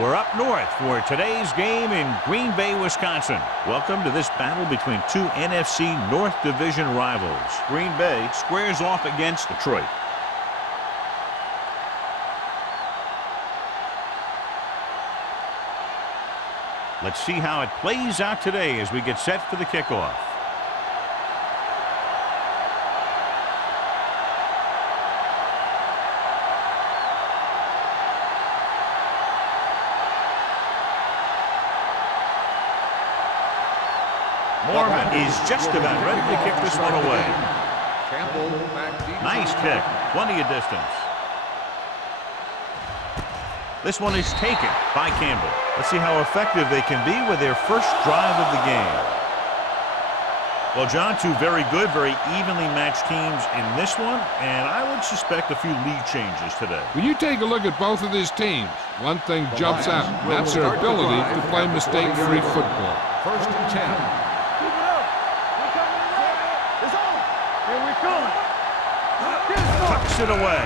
We're up north for today's game in Green Bay, Wisconsin. Welcome to this battle between two NFC North Division rivals. Green Bay squares off against Detroit. Let's see how it plays out today as we get set for the kickoff. Mormon is just about ready to kick this one away. Nice kick. Plenty of distance. This one is taken by Campbell. Let's see how effective they can be with their first drive of the game. Well, John, two very good, very evenly matched teams in this one, and I would suspect a few lead changes today. When you take a look at both of these teams, one thing jumps out. That's their ability to play mistake-free football. 1st and 10. Tucks it away.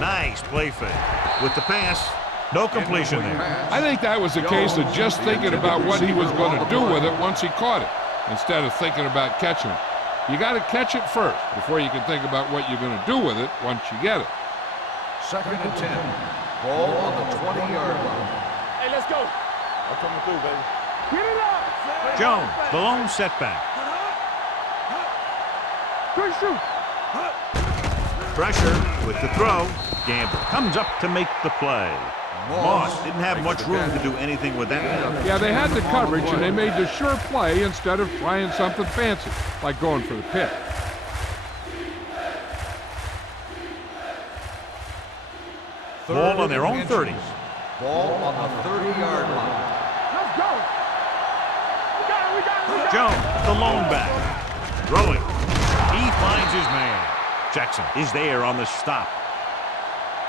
Nice play fake. With the pass, no completion there. I think that was a case of just thinking about what he was going to do with it once he caught it, instead of thinking about catching it. You got to catch it first before you can think about what you're going to do with it once you get it. 2nd and 10. Ball on the 20-yard line. Hey, let's go. I'm coming through, baby. Get it up. Jones, the lone setback. Good shoot. Pressure with the throw. Gamble comes up to make the play. Moss didn't have much room to do anything with that. Yeah, they had the coverage, and they made the sure play instead of trying something fancy, like going for the pick. Ball on their own 30. Ball on the 30-yard line. Let's go. We got it. Jones, the lone back. Throwing. He finds his man. Jackson is there on the stop.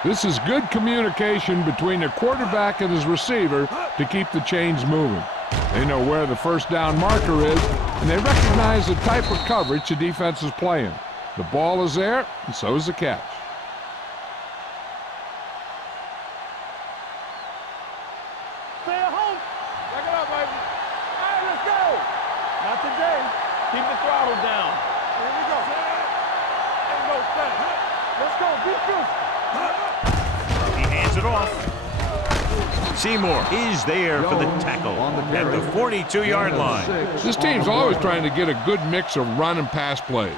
This is good communication between the quarterback and his receiver to keep the chains moving. They know where the first down marker is, and they recognize the type of coverage the defense is playing. The ball is there, and so is the catch. Stay at home. Back it up, baby. All right, let's go. Not today. Keep the throttle down. Here we go. Ain't no thing. Let's go. Be good. He hands it off. Seymour is there for the tackle at the 42-yard line. This team's always trying to get a good mix of run and pass plays.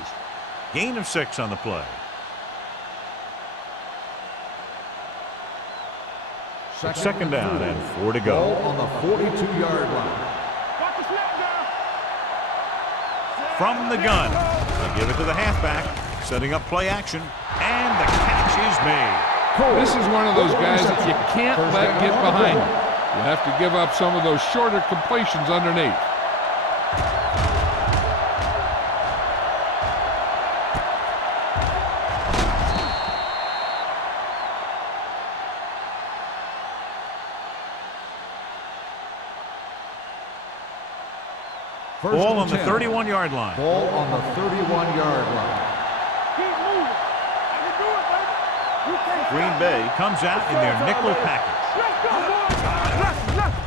Gain of 6 on the play. 2nd down and 4 to go. Ball on the 42-yard line. Got the snap down. From the gun. They give it to the halfback. Setting up play action. And the catch is made. This is one of those guys that you can't let get behind you. You have to give up some of those shorter completions underneath. Ball on the 31-yard line. Ball on the 31-yard line. Keep moving. I can do it, baby. You can't Green Bay comes out in their nickel package. Let's go, boys.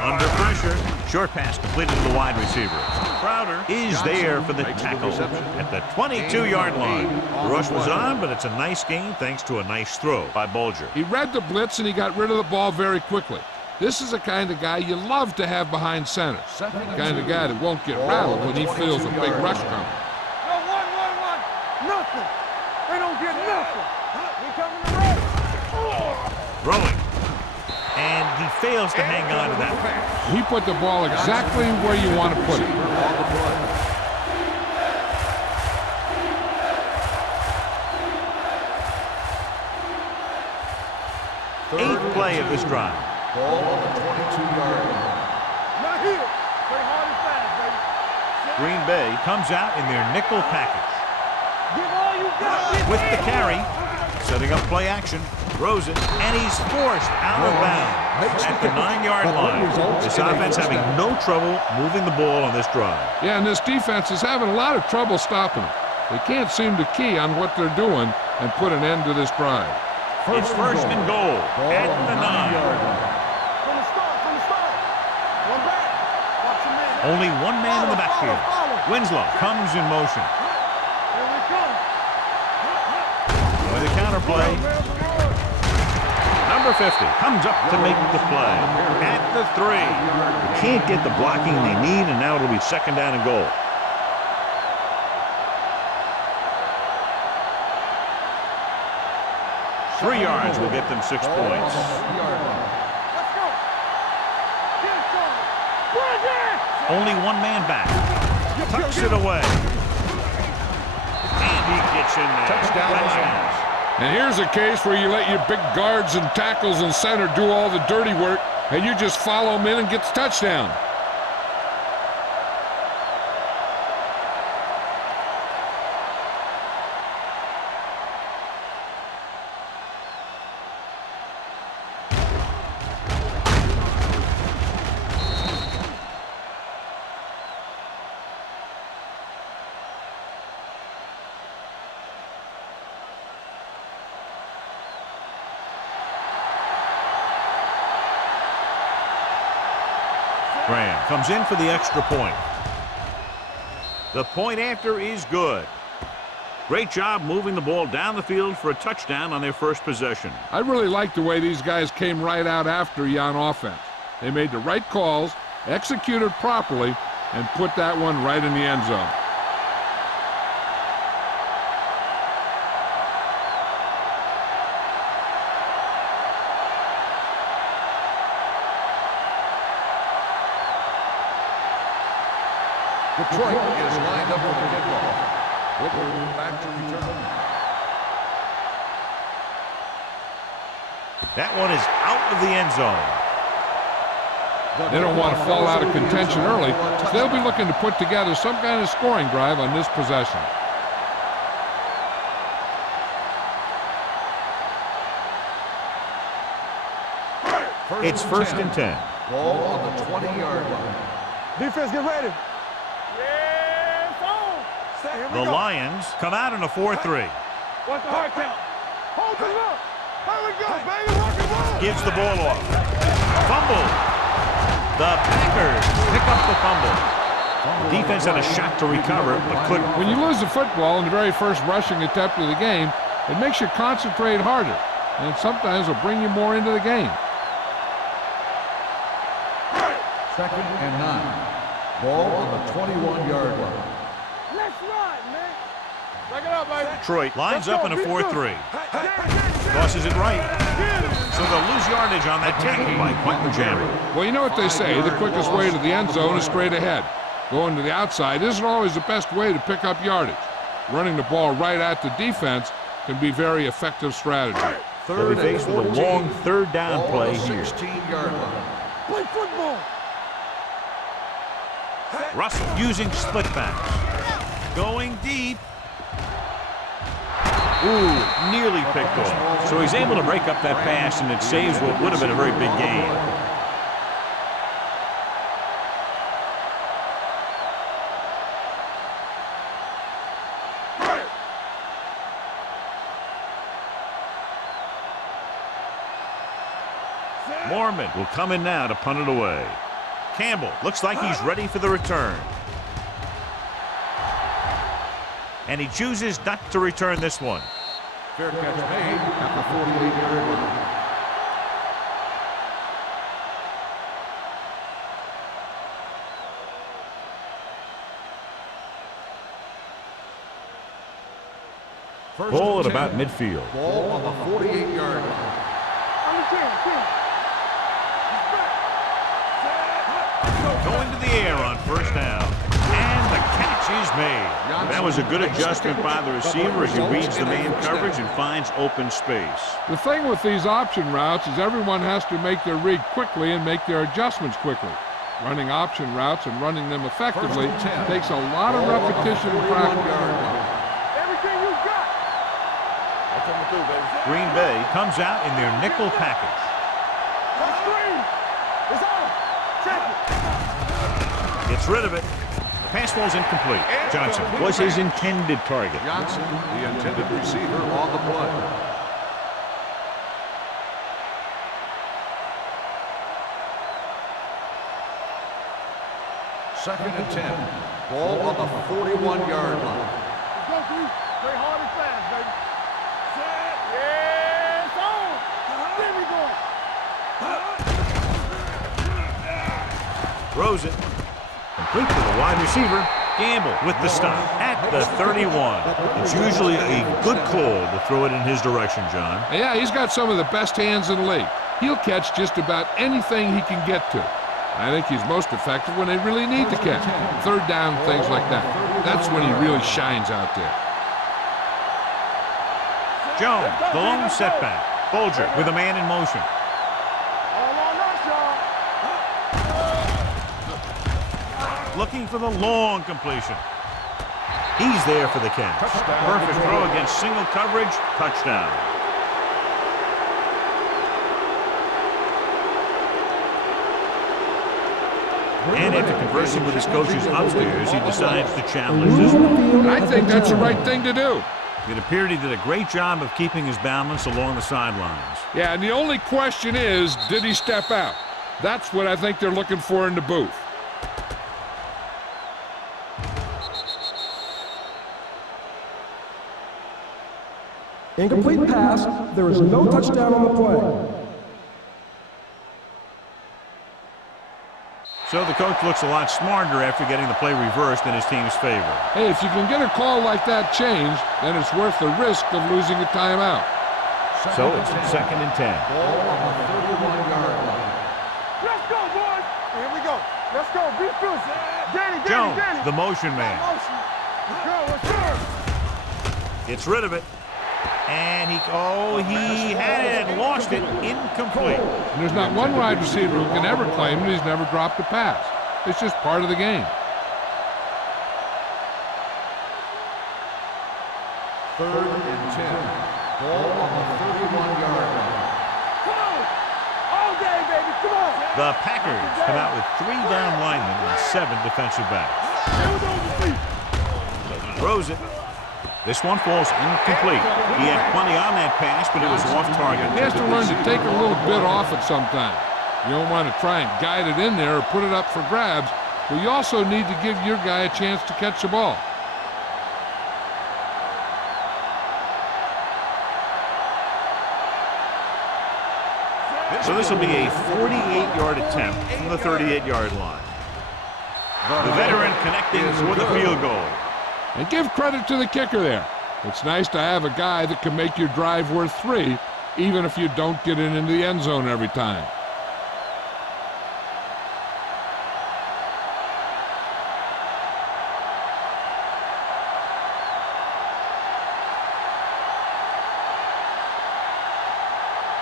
Under pressure. Short pass completed to the wide receiver. Crowder is there for the tackle at the 22-yard line. The rush was on, but it's a nice gain thanks to a nice throw by Bulger. He read the blitz and he got rid of the ball very quickly. This is the kind of guy you love to have behind center. The kind of guy that won't get rattled when he feels a big rush coming. No, one. Nothing. They don't get nothing. We coming to race. Throwing. And he fails to hang on to that pass. He put the ball exactly where you want to put it. Eighth play of this drive. Ball on the 22-yard line. Not here. Play hard and fast, baby. Green Bay comes out in their nickel package. Give all you got. With the carry, setting up play action, throws it, and he's forced out of bounds at the 9-yard line. This offense having no trouble moving the ball on this drive. Yeah, and this defense is having a lot of trouble stopping them. They can't seem to key on what they're doing and put an end to this drive. It's 1st and goal at the 9. Only one man in the backfield. Winslow comes in motion. Here we come. With a counter play. Number 50 comes up to make the play. At the 3. They can't get the blocking they need, and now it'll be second down and goal. Three yards will get them 6 points. Let's go. Get it going. Bring it. Only one man back. Tucks it away. And he gets in there. Touchdown Lions. And here's a case where you let your big guards and tackles and center do all the dirty work, and you just follow them in and get the touchdown. Graham comes in for the extra point. The point after is good. Great job moving the ball down the field for a touchdown on their first possession. I really like the way these guys came right out after you on offense. They made the right calls, executed properly, and put that one right in the end zone. Detroit is lined up for the kickoff. Looking back to return. That one is out of the end zone. They don't want to fall out of contention early, so they'll be looking to put together some kind of scoring drive on this possession. It's first and 10. Ball on the 20-yard line. Defense, get ready. Yeah, The Lions come out in a 4-3. What's the hard count? Hold it up. Here we go, baby. Rock and roll. Gives the ball off. Fumble. The Packers pick up the fumble. The defense had a shot to recover, but couldn't. When you lose the football in the very first rushing attempt of the game, it makes you concentrate harder, and sometimes will bring you more into the game. Second and 9. Ball on the 21-yard line. Let's ride, man. Back it up, baby. Detroit lines up in a 4-3. Tosses it right. So they'll lose yardage on that tackle by Quentin Jammer. Well, you know what they say, the quickest way to the end zone is straight ahead. Going to the outside isn't always the best way to pick up yardage. Running the ball right at the defense can be very effective strategy. They'll be faced with a long third down play here. 16-yard line. Play football. Russell using split backs. Going deep. Ooh, nearly picked off. So he's able to break up that pass, and it saves what would have been a very big gain. Mormon will come in now to punt it away. Campbell looks like he's ready for the return. And he chooses not to return this one. Fair catch made at the 48-yard line. Ball at about midfield. Ball on the 48-yard line. Going to the air on first down. And the catch is made. That was a good adjustment by the receiver as he reads the man coverage and finds open space. The thing with these option routes is everyone has to make their read quickly and make their adjustments quickly. Running option routes and running them effectively takes a lot of repetition and practice. Everything you got. That's what I'm gonna do, baby. Green Bay comes out in their nickel package. Screen. It's on. Check it. Gets rid of it. The pass ball's incomplete. Johnson was his intended target. Johnson, the intended receiver, on the play. Second and 10. Ball on the 41-yard line. Let's go, Steve. Play hard and fast, baby. Set. Yeah, it's on. There we go. Throws it. Complete to the wide receiver. Gamble with the stop at the 31. It's usually a good call to throw it in his direction, John. Yeah, he's got some of the best hands in the league. He'll catch just about anything he can get to. I think he's most effective when they really need to catch. Third down, things like that. That's when he really shines out there. Jones, the lone setback. Bolger with a man in motion. All on us, y'all. Looking for the long completion. He's there for the catch. Perfect throw against single coverage. Touchdown. And after conversing with his coaches upstairs, he decides to challenge this one. And I think that's the right thing to do. It appeared he did a great job of keeping his balance along the sidelines. Yeah, and the only question is, did he step out? That's what I think they're looking for in the booth. Incomplete pass. There is no touchdown on the play. So the coach looks a lot smarter after getting the play reversed in his team's favor. Hey, if you can get a call like that changed, then it's worth the risk of losing a timeout. So it's second and 10. Ball on the 31-yard line. Let's go, boys. Here we go. Let's go. Be fierce. Danny, Jones, Danny. the motion man, Motion. Let's go. Let's go. gets rid of it. And he had it and lost it. Incomplete. And there's not one wide receiver who can ever claim that he's never dropped a pass. It's just part of the game. Third and 10. Ball on the 31-yard line. Come on. All day, baby. Come on. The Packers come out with 3 down linemen and 7 defensive backs. Throws it. This one falls incomplete. He had plenty on that pass, but it was off target. He has to learn to take a little bit off it sometime. You don't want to try and guide it in there or put it up for grabs, but you also need to give your guy a chance to catch the ball. So this will be a 48-yard attempt from the 38-yard line. The veteran connecting for the field goal. And give credit to the kicker there. It's nice to have a guy that can make your drive worth 3, even if you don't get it into the end zone every time.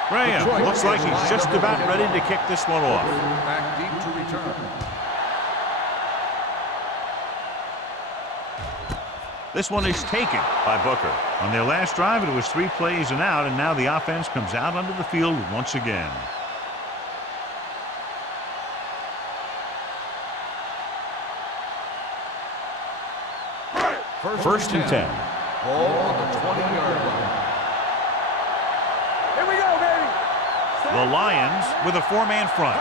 Graham looks like he's just about ready to kick this one off. Back deep to return. This one is taken by Booker. On their last drive, it was 3 plays and out, and now the offense comes out onto the field once again. First and 10. Ball on the 20-yard line. Here we go, baby. The Lions with a 4-man front.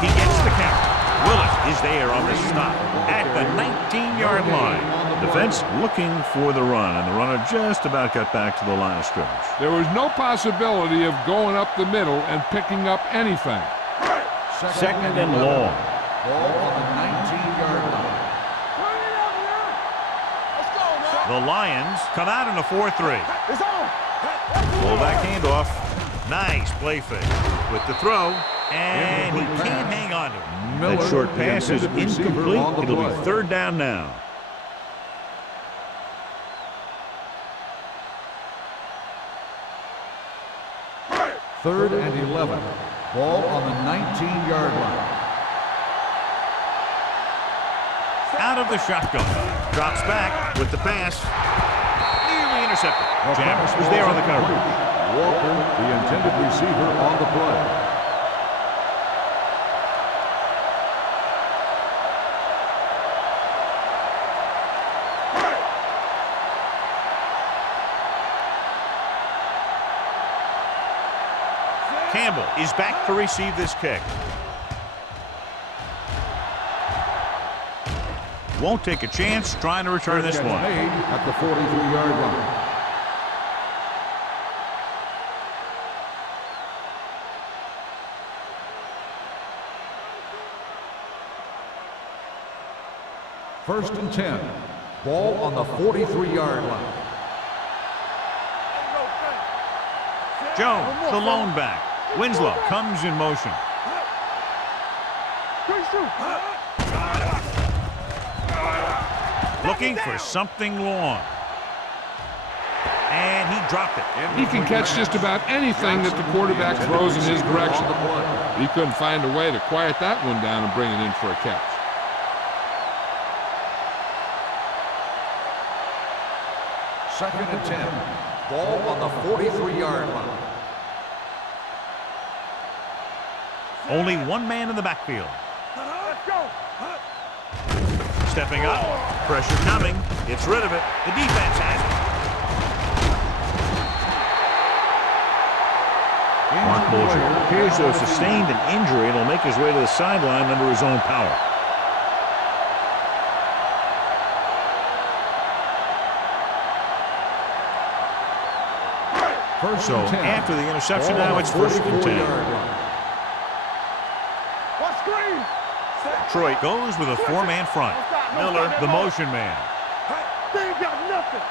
He gets the count. Willis is there on the stop at the 19-yard line. Defense looking for the run, and the runner just about got back to the line of scrimmage. There was no possibility of going up the middle and picking up anything. Second and long. Ball on the 19-yard line. The Lions come out in a 4-3. It's on. Fullback handoff. Nice play fake with the throw, and he can't hang on to it. That short pass is incomplete. It'll be 3rd down now. Third and 11. Ball on the 19-yard line. Out of the shotgun. Drops back with the pass. Nearly intercepted. Jammers was there on the coverage. Walker, the intended receiver, on the play. Campbell is back to receive this kick. won't take a chance trying to return this Gets one. made at the 43-yard line. First and 10. Ball on the 43-yard line. Jones, the lone back. Winslow comes in motion. Looking for something long. And he dropped it. He can catch just about anything that the quarterback throws in his direction. He couldn't find a way to quiet that one down and bring it in for a catch. Second and 10. Ball on the 43-yard line. Only one man in the backfield. Stepping up. Pressure coming. Gets rid of it. The defense has it. Mark Bolger appears to have sustained an injury and will make his way to the sideline under his own power. So after the interception, now it's first and 10. Detroit goes with a four-man front. Miller, the motion man. They ain't got nothing.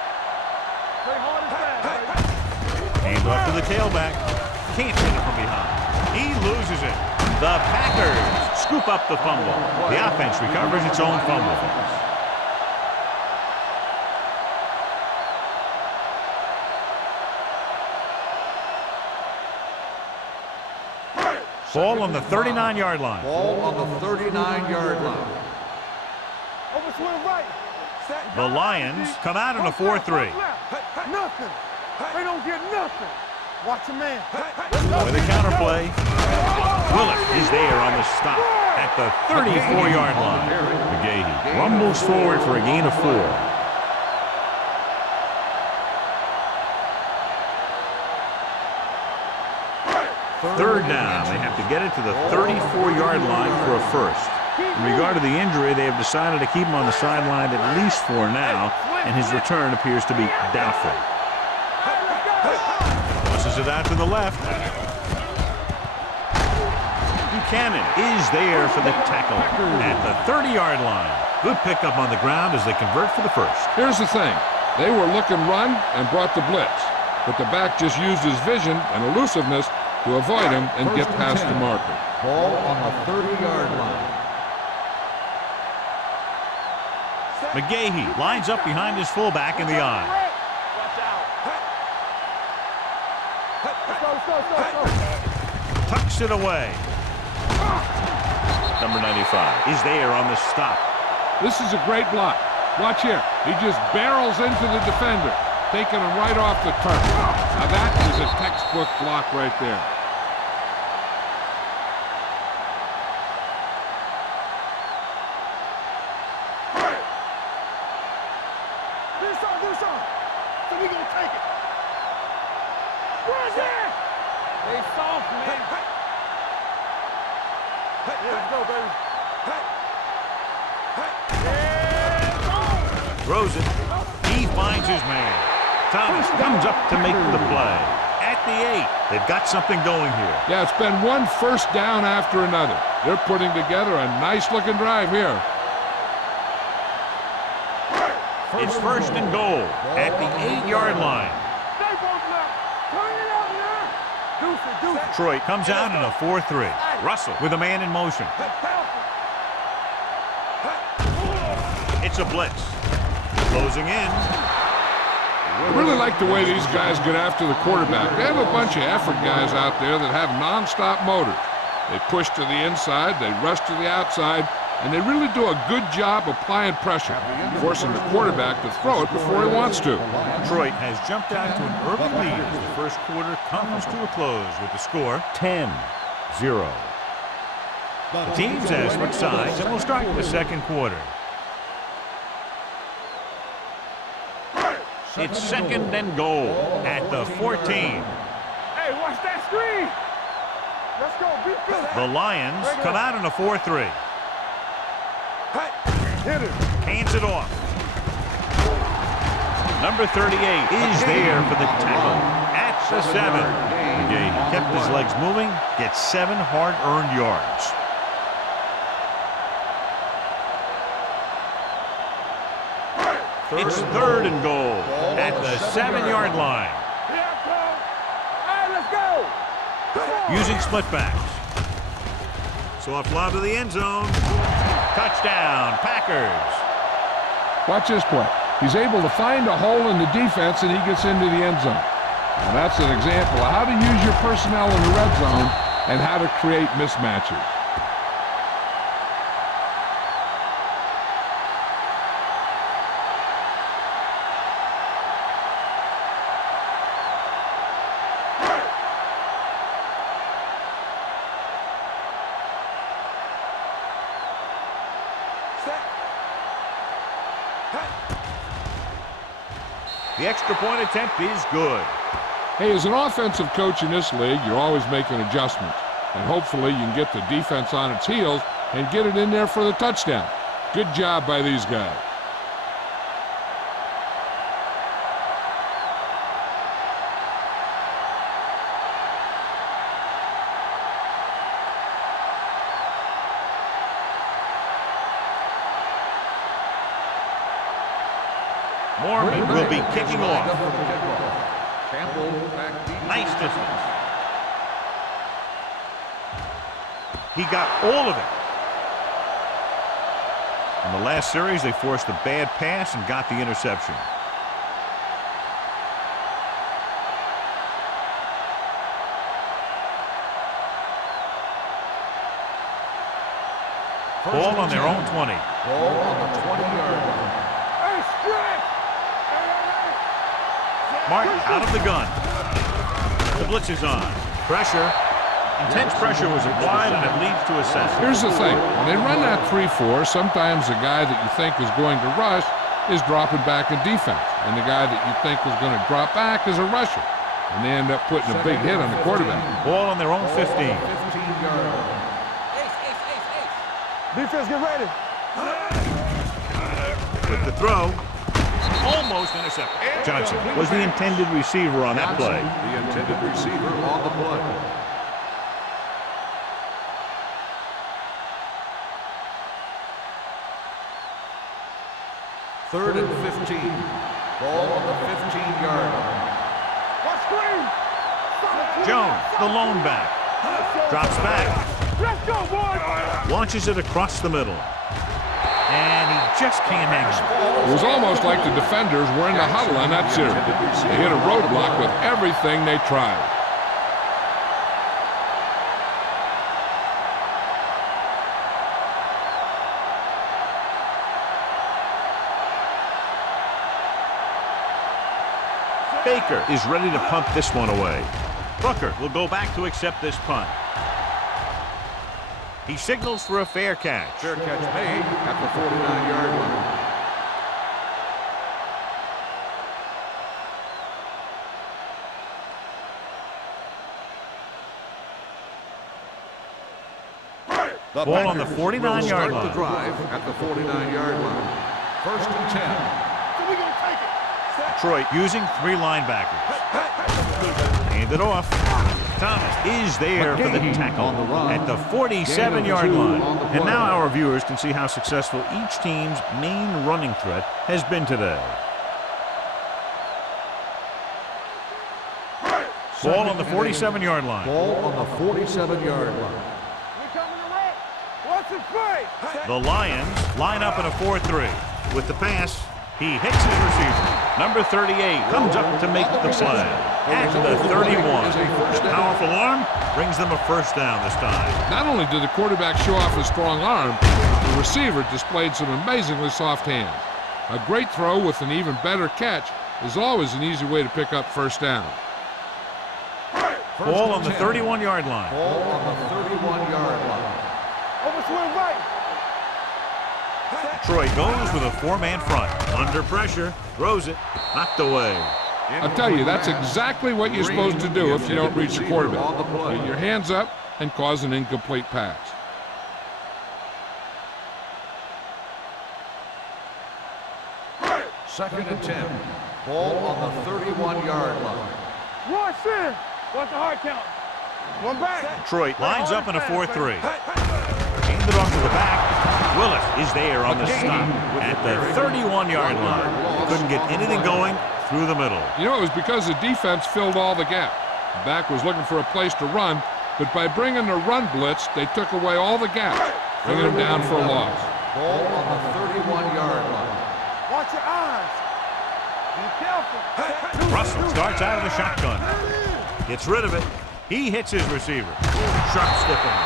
Play hard and fast. Hand off to the tailback. Can't hit it from behind. He loses it. The Packers scoop up the fumble. The offense recovers its own fumble. Ball on the 39-yard line. Ball on the 39-yard line. Over swing right. The Lions come out in a 4-3. Nothing. They don't get nothing. Watch a man. With a counterplay. Willett is there on the stop at the 34-yard line. McGahee rumbles forward for a gain of 4. Third down. They have to get it to the 34-yard line for a first. In regard to the injury, they have decided to keep him on the sideline at least for now, and his return appears to be doubtful. Tosses it out to the left. Buchanan is there for the tackle at the 30-yard line. Good pickup on the ground as they convert for the first. Here's the thing. They were looking run and brought the blitz, but the back just used his vision and elusiveness to avoid him and get past the marker. Ball on the 30-yard line. McGahee lines up behind his fullback in the eye. Tucks it away. Number 95 is there on the stop. This is a great block. Watch here. He just barrels into the defender, taking him right off the turf. Now that is a textbook block right there. So we gonna take it. Where's that? They soft, man. Let's go, baby. Throws it. He finds his man. Thomas comes up to make the play. At the 8, they've got something going here. Yeah, it's been one first down after another. They're putting together a nice-looking drive here. It's first and goal at the 8-yard line. Detroit comes out in a 4-3. Russell with a man in motion. It's a blitz. Closing in. I really like the way these guys get after the quarterback. They have a bunch of effort guys out there that have non-stop motors. They push to the inside, they rush to the outside, and they really do a good job applying pressure, forcing the quarterback to throw it before he wants to. Detroit has jumped out to an early lead as the first quarter comes to a close with the score 10-0. The teams have switched sides, and we'll start the second quarter. It's second and goal at the 14. Hey, watch that screen. Let's go. Be good. The Lions come out in a 4-3. Hit it. Hands it off. Number 38 is there for the tackle at the 7. Again, he kept his legs moving, gets 7 hard-earned yards. It's 3rd and goal at the 7-yard line. Using split backs. Soft lob to the end zone. Touchdown, Packers. Watch this play. He's able to find a hole in the defense, and he gets into the end zone. Now that's an example of how to use your personnel in the red zone and how to create mismatches. The extra point attempt is good. Hey, as an offensive coach in this league, you're always making adjustments. And hopefully you can get the defense on its heels and get it in there for the touchdown. Good job by these guys. Mormon will be kicking off. Nice distance. He got all of it. In the last series, they forced a bad pass and got the interception. Ball on their own 20. Ball on the 20-yard line. Martin out of the gun. The blitz is on. Pressure. Intense pressure was applied, and it leads to a sack. Here's the thing. When they run that 3-4, sometimes the guy that you think is going to rush is dropping back in defense. And the guy that you think is going to drop back is a rusher. And they end up putting a big hit on the quarterback. Ball on their own 15. 15-yard line. Defense, get ready. With the throw. Almost intercepted. Johnson was the intended receiver on that play. The intended receiver on the play. Third and 15. Ball on the 15-yard line. Jones, the lone back. Drops back. Let's go, boys. Launches it across the middle. And he just can't hang on. It was almost like the defenders were in the huddle on that series. They hit a roadblock with everything they tried. Baker is ready to punt this one away. Booker will go back to accept this punt. He signals for a fair catch. Fair catch made at the 49-yard line. The ball on the Packers 49-yard will start line. the drive at the 49-yard line. 1st and 10. So we gonna take it. Detroit using 3 linebackers. Hand it off. Thomas is there for the tackle at the 47-yard line. And now our viewers can see how successful each team's main running threat has been today. Ball on the 47-yard line. Ball on the 47-yard line. We coming to run. Watch it play. The Lions line up in a 4-3. With the pass, he hits his receiver. Number 38 comes up to make the play at the 31. A powerful arm brings them a first down this time. Not only did the quarterback show off his strong arm, the receiver displayed some amazingly soft hands. A great throw with an even better catch is always an easy way to pick up first down. Ball on the 31-yard line. Ball on the 31-yard line. Overswing right. Detroit goes with a 4-man front. Under pressure, throws it, knocked away. I'll tell you, that's exactly what you're supposed to do if you don't reach the quarterback. Get your hands up and cause an incomplete pass. 2nd and 10. Ball on the 31-yard line. One sin. What's the hard count? One back. Detroit lines up in a 4-3. Handed off to the back. Willis is there on the stop at the 31-yard line. They couldn't get anything going through the middle. You know, it was because the defense filled all the gap. The back was looking for a place to run, but by bringing the run blitz, they took away all the gaps, bringing them down for a loss. Ball on the 31-yard line. Watch your eyes. Be careful. Russell starts out of the shotgun. Gets rid of it. He hits his receiver. Sharp stiffing.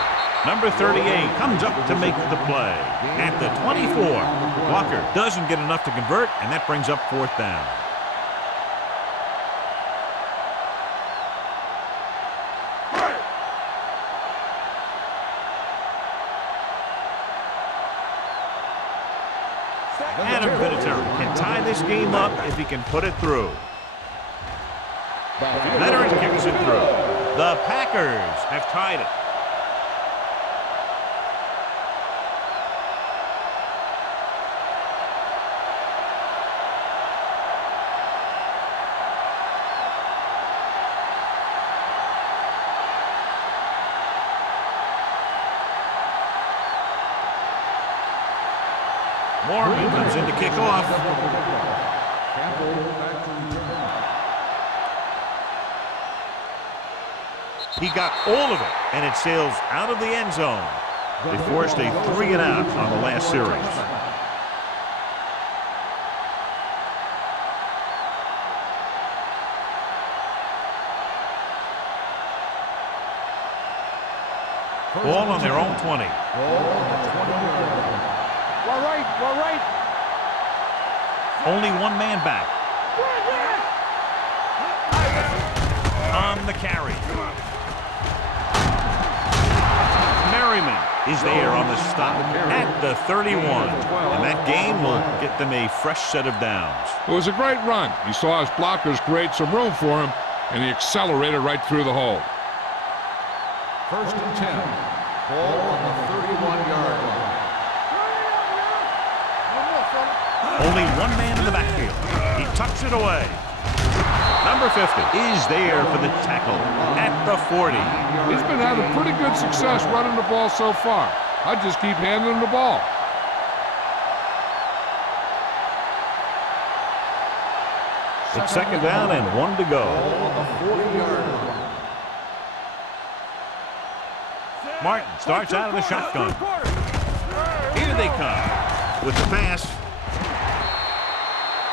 Number 38 comes up to make the play. At the 24, Walker doesn't get enough to convert, and that brings up 4th down. Adam Vinatieri can tie this game up if he can put it through. Leonard kicks it through. The Packers have tied it. Morgan comes in to kick off. He got all of it, and it sails out of the end zone. They forced a 3-and-out on the last series. Ball on their own 20. Well, right. Only one man back. On the carry. Merriman is there on the stop at the 31. And that gain will get them a fresh set of downs. It was a great run. He saw his blockers create some room for him, and he accelerated right through the hole. 1st and 10. Ball on the 31-yard line. Only one man in the backfield. He tucks it away. Number 50 is there for the tackle at the 40. He's been having pretty good success running the ball so far. I just keep handing him the ball. It's 2nd down and 1 to go. Ball on the 40-yard line. Martin starts out of the shotgun. Here they come with the pass.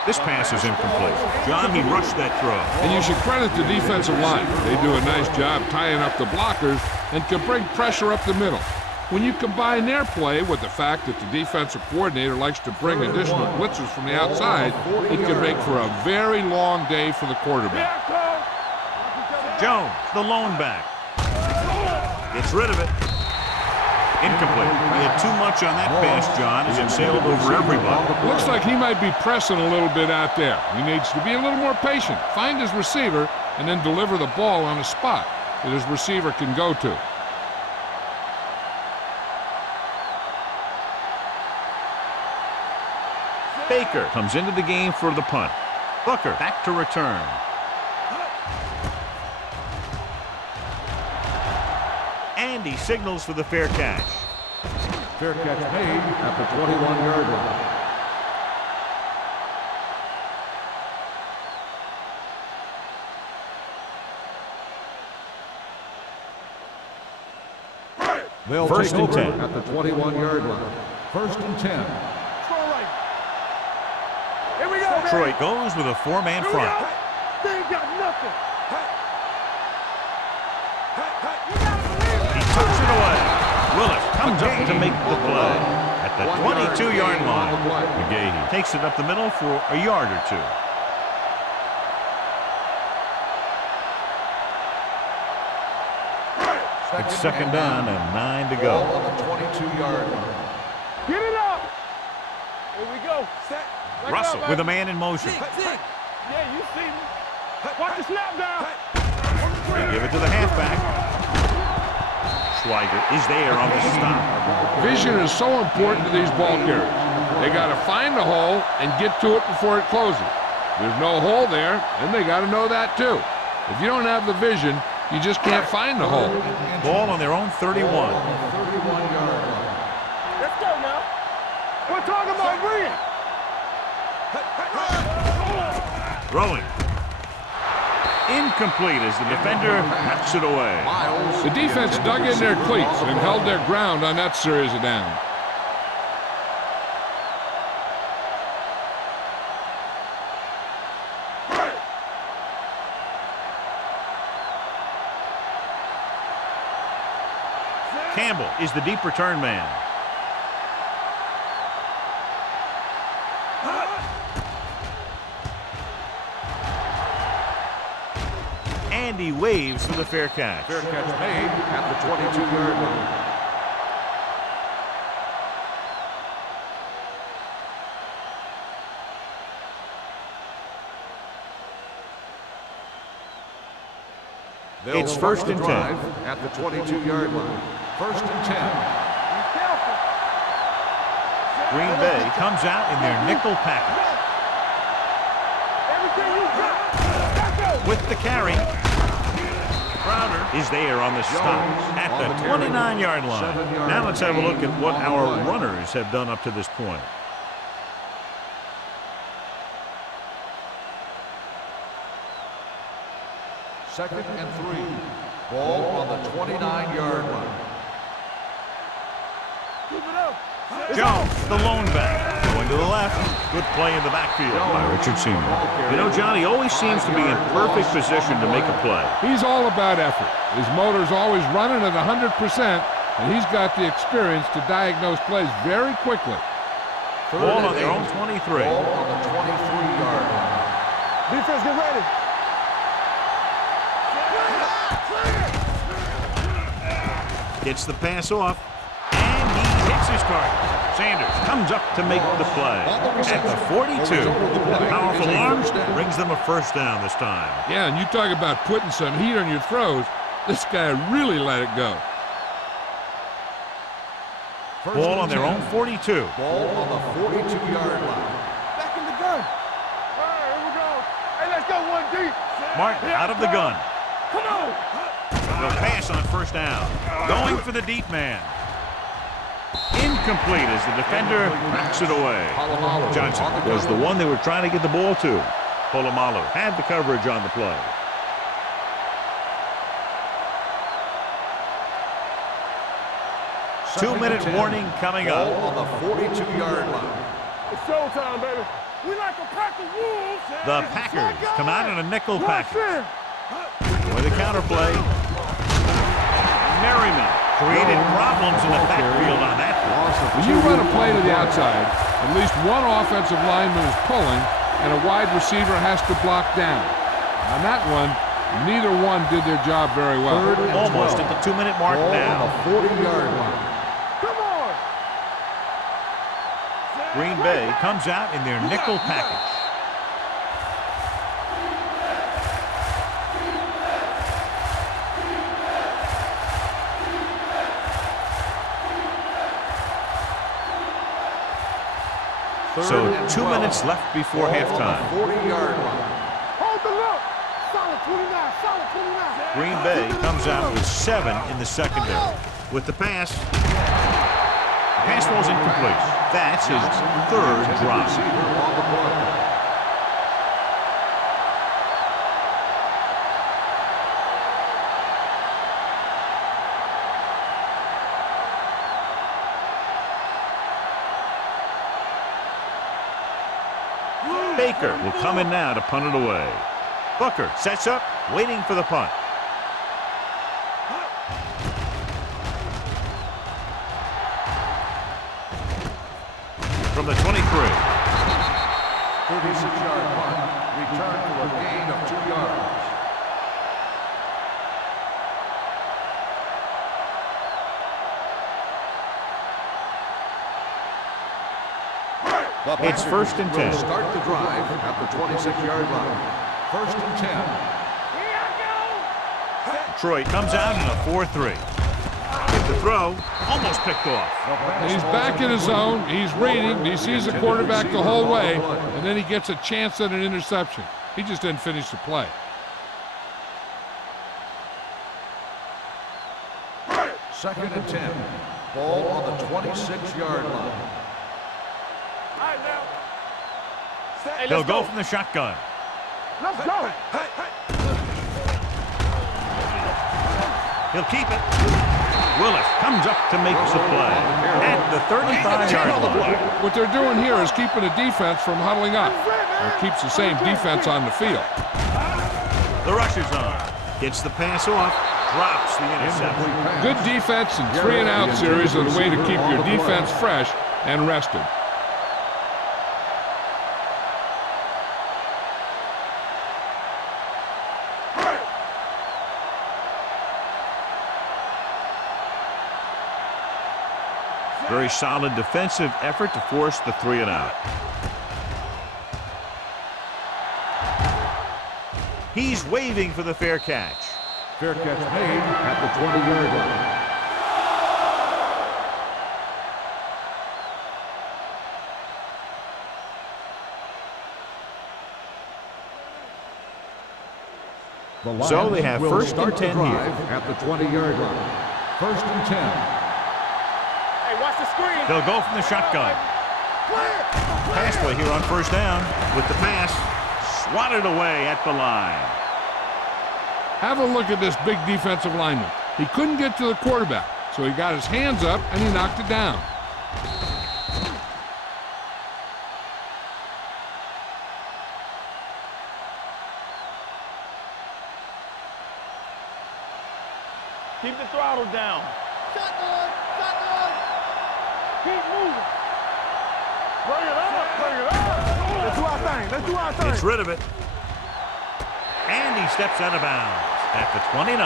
This pass is incomplete. John, he rushed that throw. And you should credit the defensive line. They do a nice job tying up the blockers and can bring pressure up the middle. When you combine their play with the fact that the defensive coordinator likes to bring additional blitzers from the outside, it can make for a very long day for the quarterback. Jones, the lone back. Gets rid of it. Incomplete. He had too much on that pass, John, as it sailed over everybody. Looks like he might be pressing a little bit out there. He needs to be a little more patient, find his receiver, and then deliver the ball on a spot that his receiver can go to. Baker comes into the game for the punt. Booker back to return. And he signals for the fair catch. Fair catch made at the 21-yard line. They'll First take and over 10. at the 21-yard line. 1st and 10. Here we go. Detroit goes with a 4-man front. They ain't got nothing. He tucks it away. Willis comes up to make the play at the 22-yard line. McGahee takes it up the middle for a yard or two. It's 2nd down and 9 to go. Ball on the 22-yard line. Get it up. Here we go. Set. Russell with a man in motion. Yeah, you see me. Watch the snap down. They give it to the halfback. Schweiger is there on the stop. Vision is so important to these ball carriers. They got to find the hole and get to it before it closes. There's no hole there, and they got to know that too. If you don't have the vision, you just can't find the hole. Ball on their own 31. Ball on the 31-yard line. Let's go now. We're talking about bringing. Throwing. Incomplete as the defender knocks it away. The defense dug in their cleats and held their ground on that series of downs. Campbell is the deep return man. And he waves for the fair catch. Fair catch made at the 22-yard line. It's first and 10. At the 22-yard line. First and 10. Green Bay comes out in their nickel package. With the carry. Crowder is there on the stop at the 29-yard line. Now let's have a look at what our runners have done up to this point. Second and 3. Ball on the 29-yard line. Jones, the lone back, going to the left. Good play in the backfield by Richard Sr. You know, Johnny always seems to be in perfect position to make a play. He's all about effort. His motor's always running at 100%, and he's got the experience to diagnose plays very quickly. Ball on their own 23. Ball on the 23-yard line. Defense, get ready. Gets the pass off, and he hits his target. Sanders comes up to make the play. At the 42, the powerful arms brings them a first down this time. Yeah, and you talk about putting some heat on your throws. This guy really let it go. Ball on their own 42. Ball on the 42-yard line. Back in the gun. All right, here we go. Hey, let's go one deep. Martin out of the gun. Come on. The pass on first down. Going for the deep man. Incomplete as the defender knocks it away. Johnson was the one they were trying to get the ball to. Polamalu had the coverage on the play. Two-minute warning coming up. Ball on the 42-yard line. It's showtime, baby. We like a pack of wolves. The Packers come out in a nickel package. With a counterplay. Merriman created problems in the backfield on that one. When you run a play to the outside, at least one offensive lineman is pulling, and a wide receiver has to block down. On that one, neither one did their job very well. Almost at the 2-minute mark Ball now. on the 40-yard line. Come on. Green Bay comes out in their nickel package. So 2 minutes left before halftime. 40-yard line. Hold the look. Solid 29. Solid 29. Green Bay comes out with 7 in the secondary. With the pass falls incomplete. That's his third drop. Receiver on the play. Baker will come in now to punt it away. Booker sets up, waiting for the punt. From the 23. 36-yard punt. Return for a gain of 2 yards. It's first and 10. Start the drive at the 26-yard line. First and 10. Detroit comes out in a 4-3. They The throw, almost picked off. He's back in his zone. He's reading. He sees the quarterback the whole way, and then he gets a chance at an interception. He just didn't finish the play. Second and 10. Ball on the 26-yard line. Hey, They'll let's go from the shotgun. Let's go. He'll keep it. Willis comes up to make the play at the 35-yard line. What they're doing here is keeping the defense from huddling up. It keeps the same defense on the field. The rush is on. Gets the pass off. Drops the interception. Good defense and 3-and-out series are the way to keep your defense fresh and rested. Very solid defensive effort to force the 3-and-out. He's waving for the fair catch. Fair catch made at the 20-yard line. So they have first and 10 here. At the 20-yard line. First and 10. Hey, watch the screen. They'll go from the shotgun. Pass play here on first down with the pass. Swatted away at the line. Have a look at this big defensive lineman. He couldn't get to the quarterback, so he got his hands up and he knocked it down. Keep the throttle down. Shotgun, shotgun. Keep moving. Bring it up, bring it up. Let's do our thing, let's do our thing. Gets rid of it. And he steps out of bounds at the 29.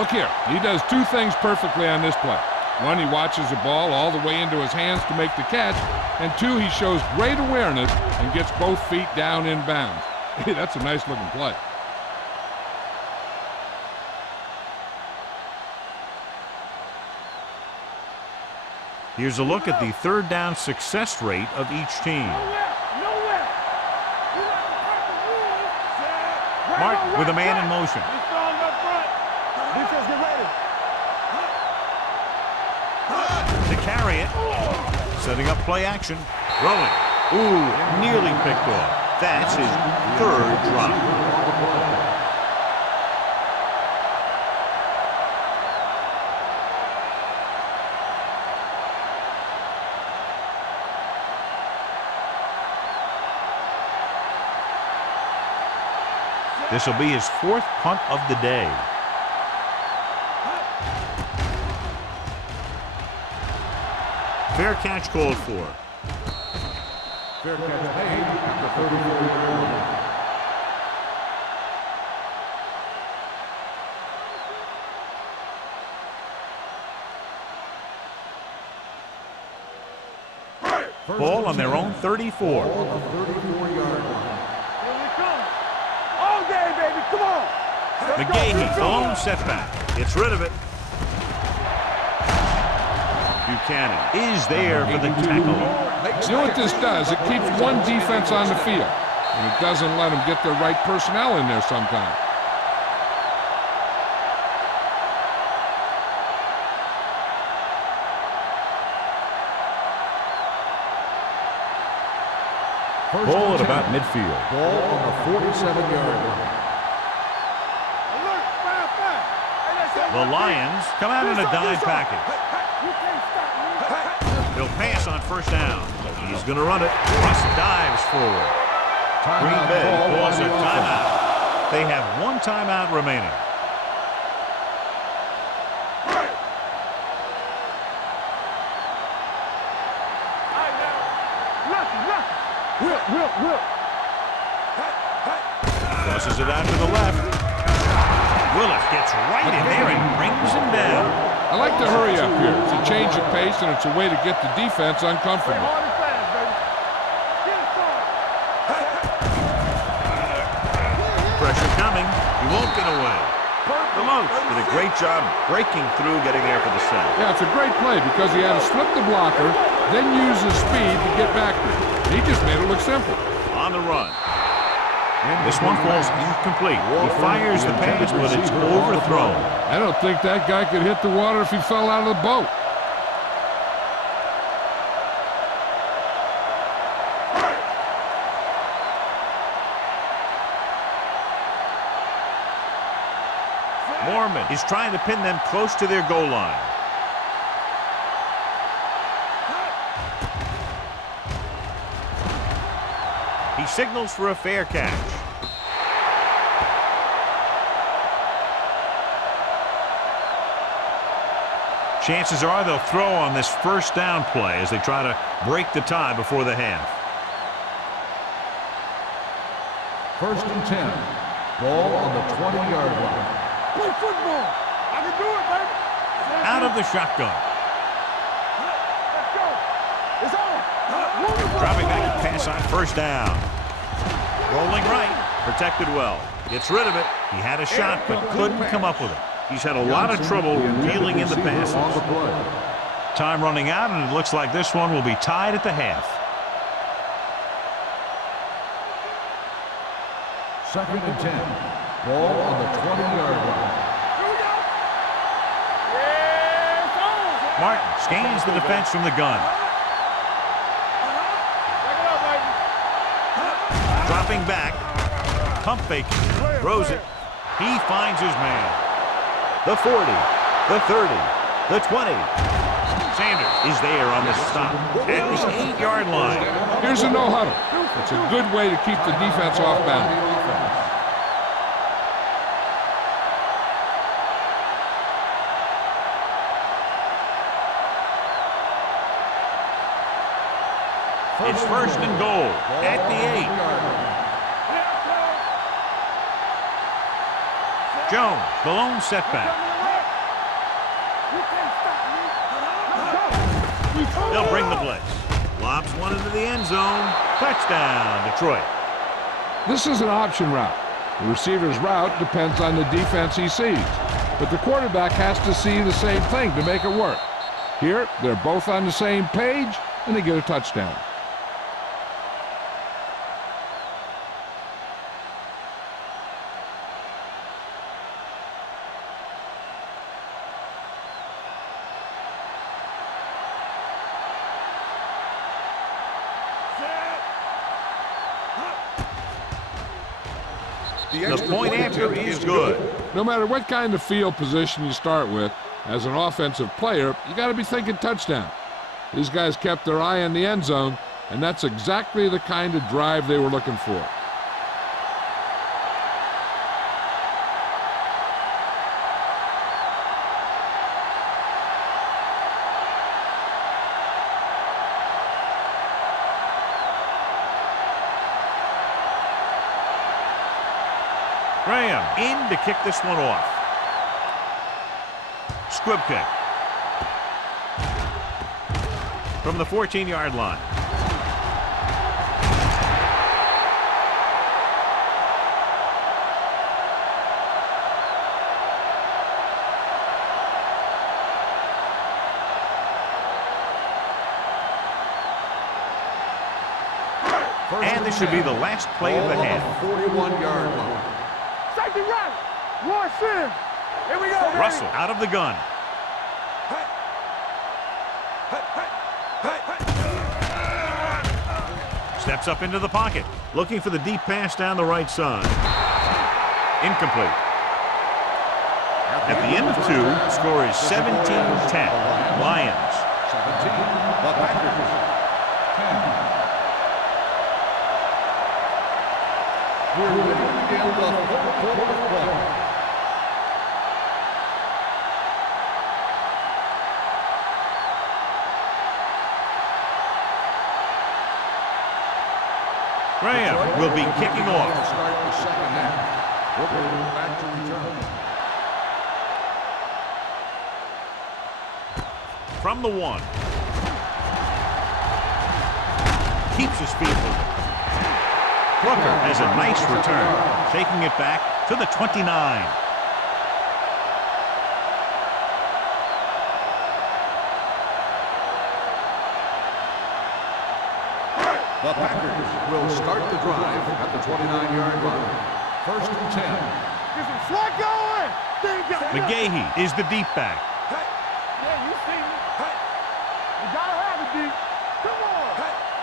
Look here, he does two things perfectly on this play. One, he watches the ball all the way into his hands to make the catch. And two, he shows great awareness and gets both feet down in bounds. Hey, that's a nice looking play. Here's a look at the third down success rate of each team. Martin with a man in motion. He's strong up front. Defense, get ready. To carry it. Setting up play action. Throwing. Ooh, nearly picked off. That's his third drop. This will be his fourth punt of the day. Fair catch called for. Fair catch made at the 34-yard line. Ball on their own 34. Ball on the 34-yard line. Here we come. All day, baby. Come on. McGahee, lone setback. Gets rid of it. Buchanan is there for the tackle. You know what this does? It keeps one defense on the field, and it doesn't let them get the right personnel in there sometimes. Ball at about midfield. Ball on the 47-yard line. Alert, fire, fire. Hey, let's go. The Lions come out in a dive package. You can't stop me. He'll pass on first down. He's going to run it. Russ dives forward. Green Timeout Bay call calls on a the offense. timeout. They have one timeout remaining. Crosses it out to the left. Willis gets right in there and brings him down. I like to hurry up here. It's a change of pace, and it's a way to get the defense uncomfortable. Hard and fast, baby. Get it started. Pressure coming. He won't get away. Perfect. The Monks did a great job breaking through, getting there for the sack. Yeah, it's a great play because he had to slip the blocker, then use his speed to get back there. He just made it look simple. On the run. This one falls incomplete. He fires the pass, but it's overthrown. I don't think that guy could hit the water if he fell out of the boat. Mormon is trying to pin them close to their goal line. He signals for a fair catch. Chances are they'll throw on this first down play as they try to break the tie before the half. 1st and 10. Ball on the 20-yard line. Play football. I can do it, baby. Out of the shotgun. Let's go. It's on. Dropping back to pass on 1st down. Rolling right. Protected well. Gets rid of it. He had a shot, but couldn't come up with it. He's had a lot of trouble reeling in the passes. Time running out, and it looks like this one will be tied at the half. 2nd and 10. Ball on the 20-yard line. Here we go. Yeah, it's on. Martin scans the defense from the gun. Back it up, baby. Dropping back. Pump fake. Throws it. He finds his man. The 40. The 30. The 20. Sanders is there on the stop at the 8-yard line. Here's a no-huddle. It's a good way to keep the defense off balance. It's 1st and goal at the 8. Jones, the lone setback. They'll bring the blitz. Lobs one into the end zone. Touchdown, Detroit. This is an option route. The receiver's route depends on the defense he sees, but the quarterback has to see the same thing to make it work. Here, they're both on the same page, and they get a touchdown. The point after is good. No matter what kind of field position you start with, as an offensive player, you got to be thinking touchdown. These guys kept their eye on the end zone, and that's exactly the kind of drive they were looking for. Graham in to kick this one off. Squib kick. From the 14-yard line. And this should be the last play of the half. 41-yard line. Safety right. One sin. Here we go, baby. Russell out of the gun. Steps up into the pocket, looking for the deep pass down the right side. Incomplete. At the end of 2, the score is 17-10. Lions. 17. The Packers. 10. We're ready to begin the 4th quarter of play. Graham will be kicking off. To start the second half. We'll be back to return. From the 1. Keeps his feet moving. Booker has a nice return, taking it back to the 29. The Packers will start the drive at the 29-yard line. First and 10. Get some slack going. McGahee is the deep back. Yeah, you see me. You gotta have it, D. Come on.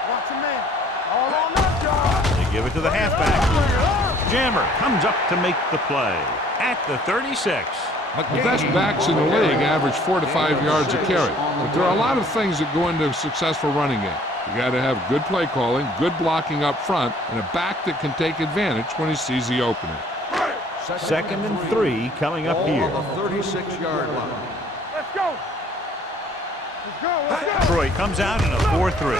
Watch your man. All on up, y'all. They give it to the halfback. Jammer comes up to make the play at the 36. The best backs in the league average 4 to 5 yards a carry. But there are a lot of things that go into a successful running game. You got to have good play calling, good blocking up front, and a back that can take advantage when he sees the opening. Second and 3 coming up here. On the 36-yard line. Let's go. Let's go. Troy comes out in a 4-3.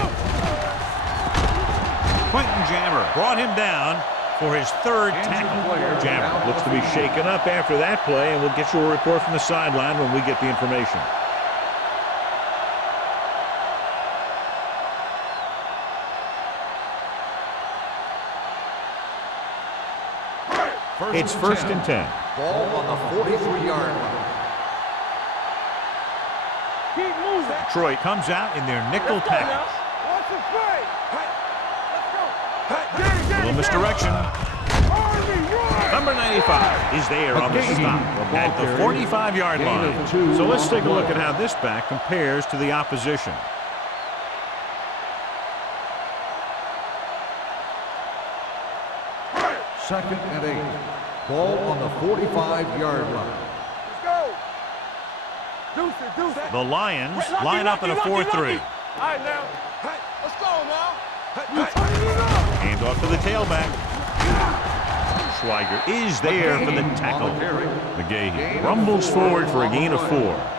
Quentin Jammer brought him down for his third tackle. Jammer looks to be shaken up after that play, and we'll get you a report from the sideline when we get the information. It's first and 10. Ball on the 43-yard line. Keep moving. Detroit comes out in their nickel package. Watch the play. Let's go. A little misdirection. Number 95 is there on the stop at the 45-yard line. So let's take a look at how this back compares to the opposition. Second and 8. Ball on the 45-yard line. Let's go. Deuce it. The Lions line up in a 4-3. All right, now. Let's go, now. You turning it up. Hand off to the tailback. Schweiger is there for the tackle. McGahee rumbles forward for a gain of 4.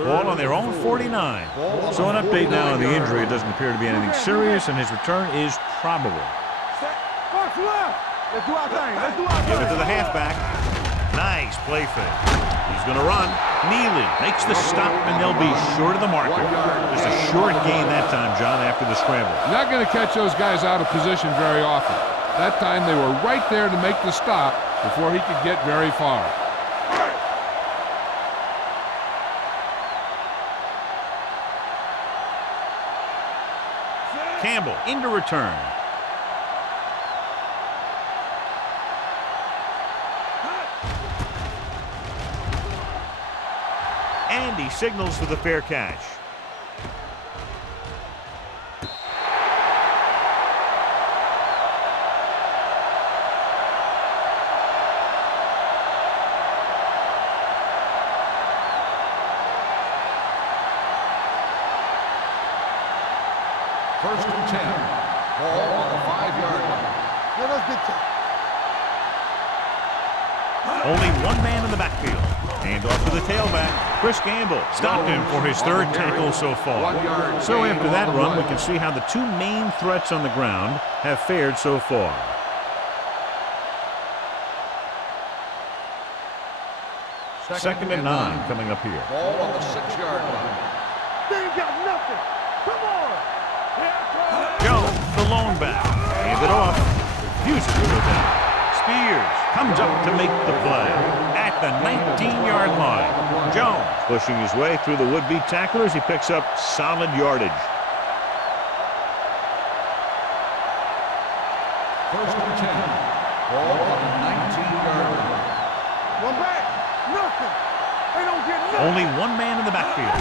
Ball on their own 49. So an update now on the injury. It doesn't appear to be anything serious, and his return is probable. First left. Let's do our thing. Give it to the halfback. Nice play fake. He's going to run. Neely makes the stop, and they'll be short of the marker. Just a short gain that time, John, after the scramble. You're not going to catch those guys out of position very often. That time they were right there to make the stop before he could get very far. Campbell into return. And he signals for the fair catch. First and 10. Ball on the 5-yard line. Let us get Only one man in the backfield. Hand off to the tailback. Chris Gamble stopped him for his third tackle so far. So after that run, we can see how the two main threats on the ground have fared so far. Second and 9 coming up here. Ball on the 6-yard line. They ain't got nothing. Come on. Jones, the lone back. Hand it off. Refuses to go down. Spears comes up to make the play at the 19-yard line. Jones pushing his way through the would-be tacklers. He picks up solid yardage. First and 10. Ball on the 19-yard line. One back. Nothing. They don't get nothing. Only one man in the backfield.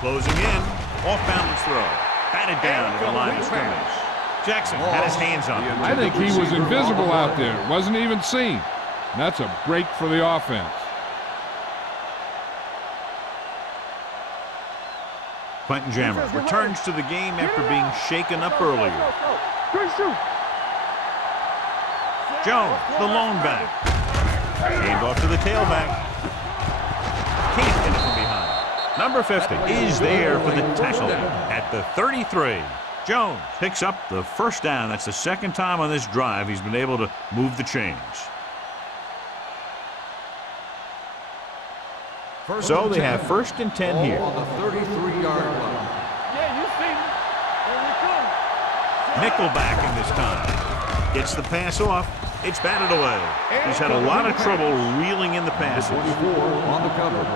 Closing in. Off-balance throw. Batted down at the line of scrimmage. Jackson had his hands on it. I think he was invisible out there. Wasn't even seen. And that's a break for the offense. Quentin Jammer returns to the game after being shaken up earlier. Good shoot. Jones, the lone back. Hand off to the tailback. Can't get it from behind. Number 50 is there for the tackle at the 33. Jones picks up the first down. That's the second time on this drive he's been able to move the chains. So they have first and 10 here. On the 33-yard line. Yeah, you see me. There we come. Nickelback in this time. Gets the pass off. It's batted away. He's had a lot of trouble reeling in the passes. 24 on the coverage.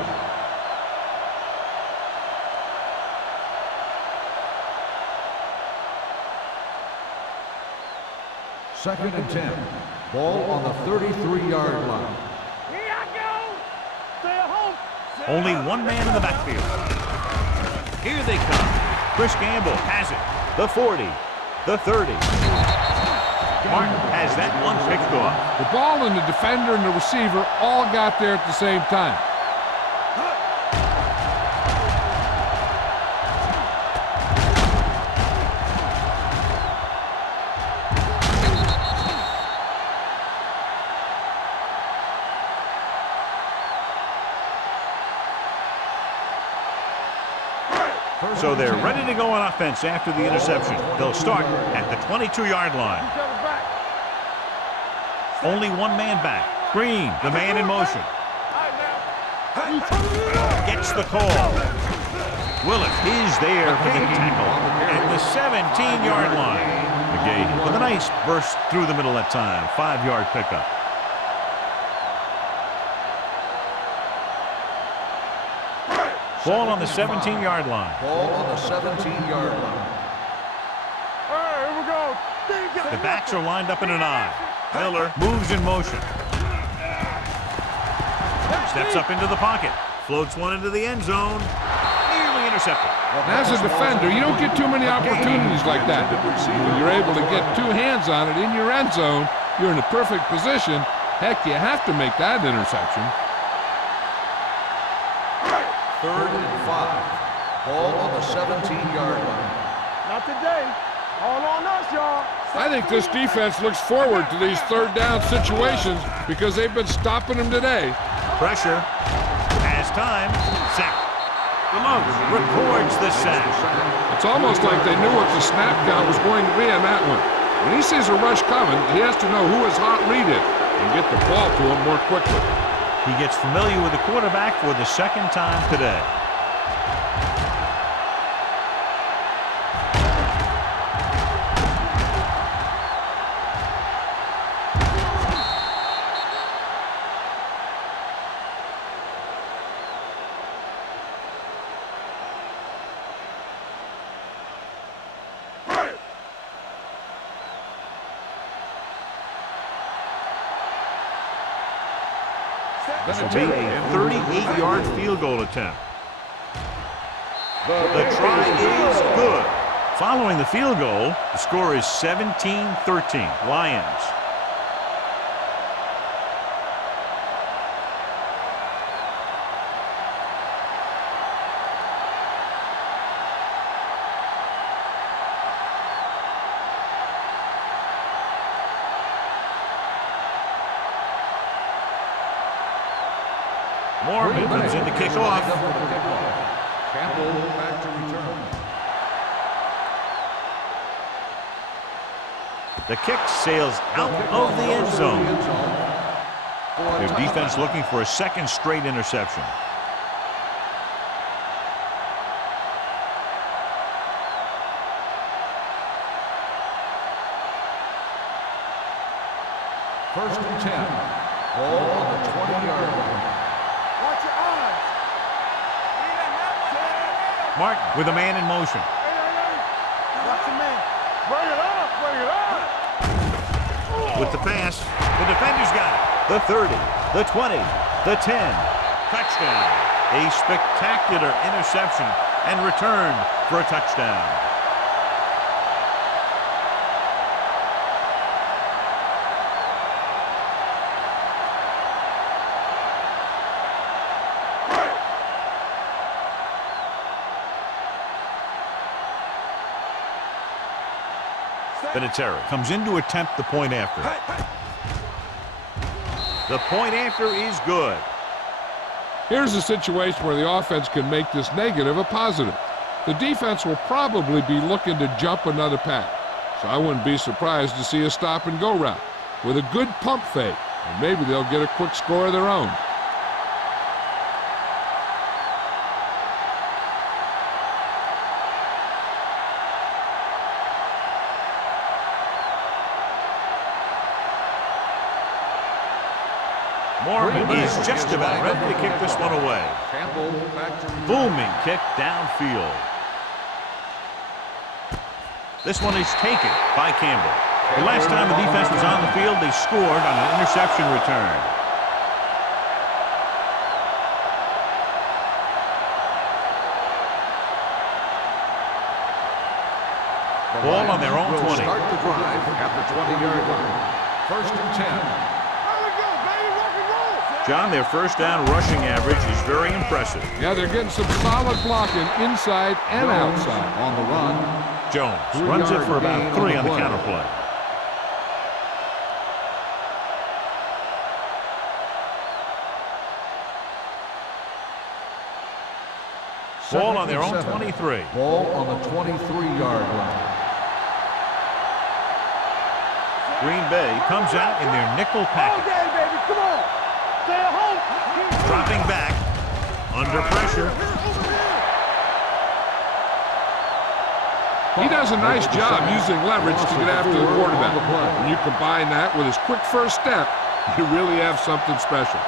Second and 10. Ball on the 33-yard line. Here I go. Stay at home. Only one man in the backfield. Here they come. Chris Gamble has it. The 40, the 30. Martin has that one picked off. The ball and the defender and the receiver all got there at the same time. So they're ready to go on offense after the interception. They'll start at the 22-yard line. Only one man back. Green, the man in motion. Gets the call. Willis is there for the tackle at the 17-yard line. McGahee with a nice burst through the middle that time. 5-yard pickup. Ball on the 17-yard line. Ball on the 17-yard line. All right, here we go. The backs are lined up in an I. Miller moves in motion. Steps up into the pocket. Floats one into the end zone. Nearly intercepted. As a defender, you don't get too many opportunities like that. When you're able to get two hands on it in your end zone, you're in a perfect position. Heck, you have to make that interception. Third and 5. Ball on the 17-yard line. Not today. All on us, y'all. I think this defense looks forward to these third down situations because they've been stopping them today. Pressure. Has time. Sack. DeLoach records the sack. It's almost like they knew what the snap count was going to be on that one. When he sees a rush coming, he has to know who his hot read is and get the ball to him more quickly. He gets familiar with the quarterback for the second time today. This will be a 38-yard field goal attempt. The try is good. Following the field goal, the score is 17-13. Lions. Morgan comes in to kick off. Campbell back to return. The kick sails out of the end zone. Their defense looking for a second straight interception. First and 10. Ball on the 20-yard line. Watch your eyes. Martin with a man in motion. Watch your man. Bring it up. Bring it up. With the pass, the defender's got it. The 30, the 20, the 10. Touchdown. A spectacular interception and return for a touchdown. Vinatieri comes in to attempt the point after. The point after is good. Here's a situation where the offense can make this negative a positive. The defense will probably be looking to jump another pack, so I wouldn't be surprised to see a stop-and-go route with a good pump fake, and maybe they'll get a quick score of their own. Morgan is just about ready to kick this one away. Campbell back to Booming kick downfield. This one is taken by Campbell. The last time the defense was on the field, they scored on an interception return. Ball on their own 20. Start the drive at the 20-yard line. First and 10. John, their first down rushing average is very impressive. Yeah, they're getting some solid blocking inside and outside. On the run. Jones runs it for about 3 on the counter play. Ball on their own 23. Ball on the 23-yard line. Green Bay comes out in their nickel package. Okay, baby, come on. Stay at home. Dropping back. Under pressure. He does a nice job using leverage to get after the quarterback. When you combine that with his quick first step, you really have something special.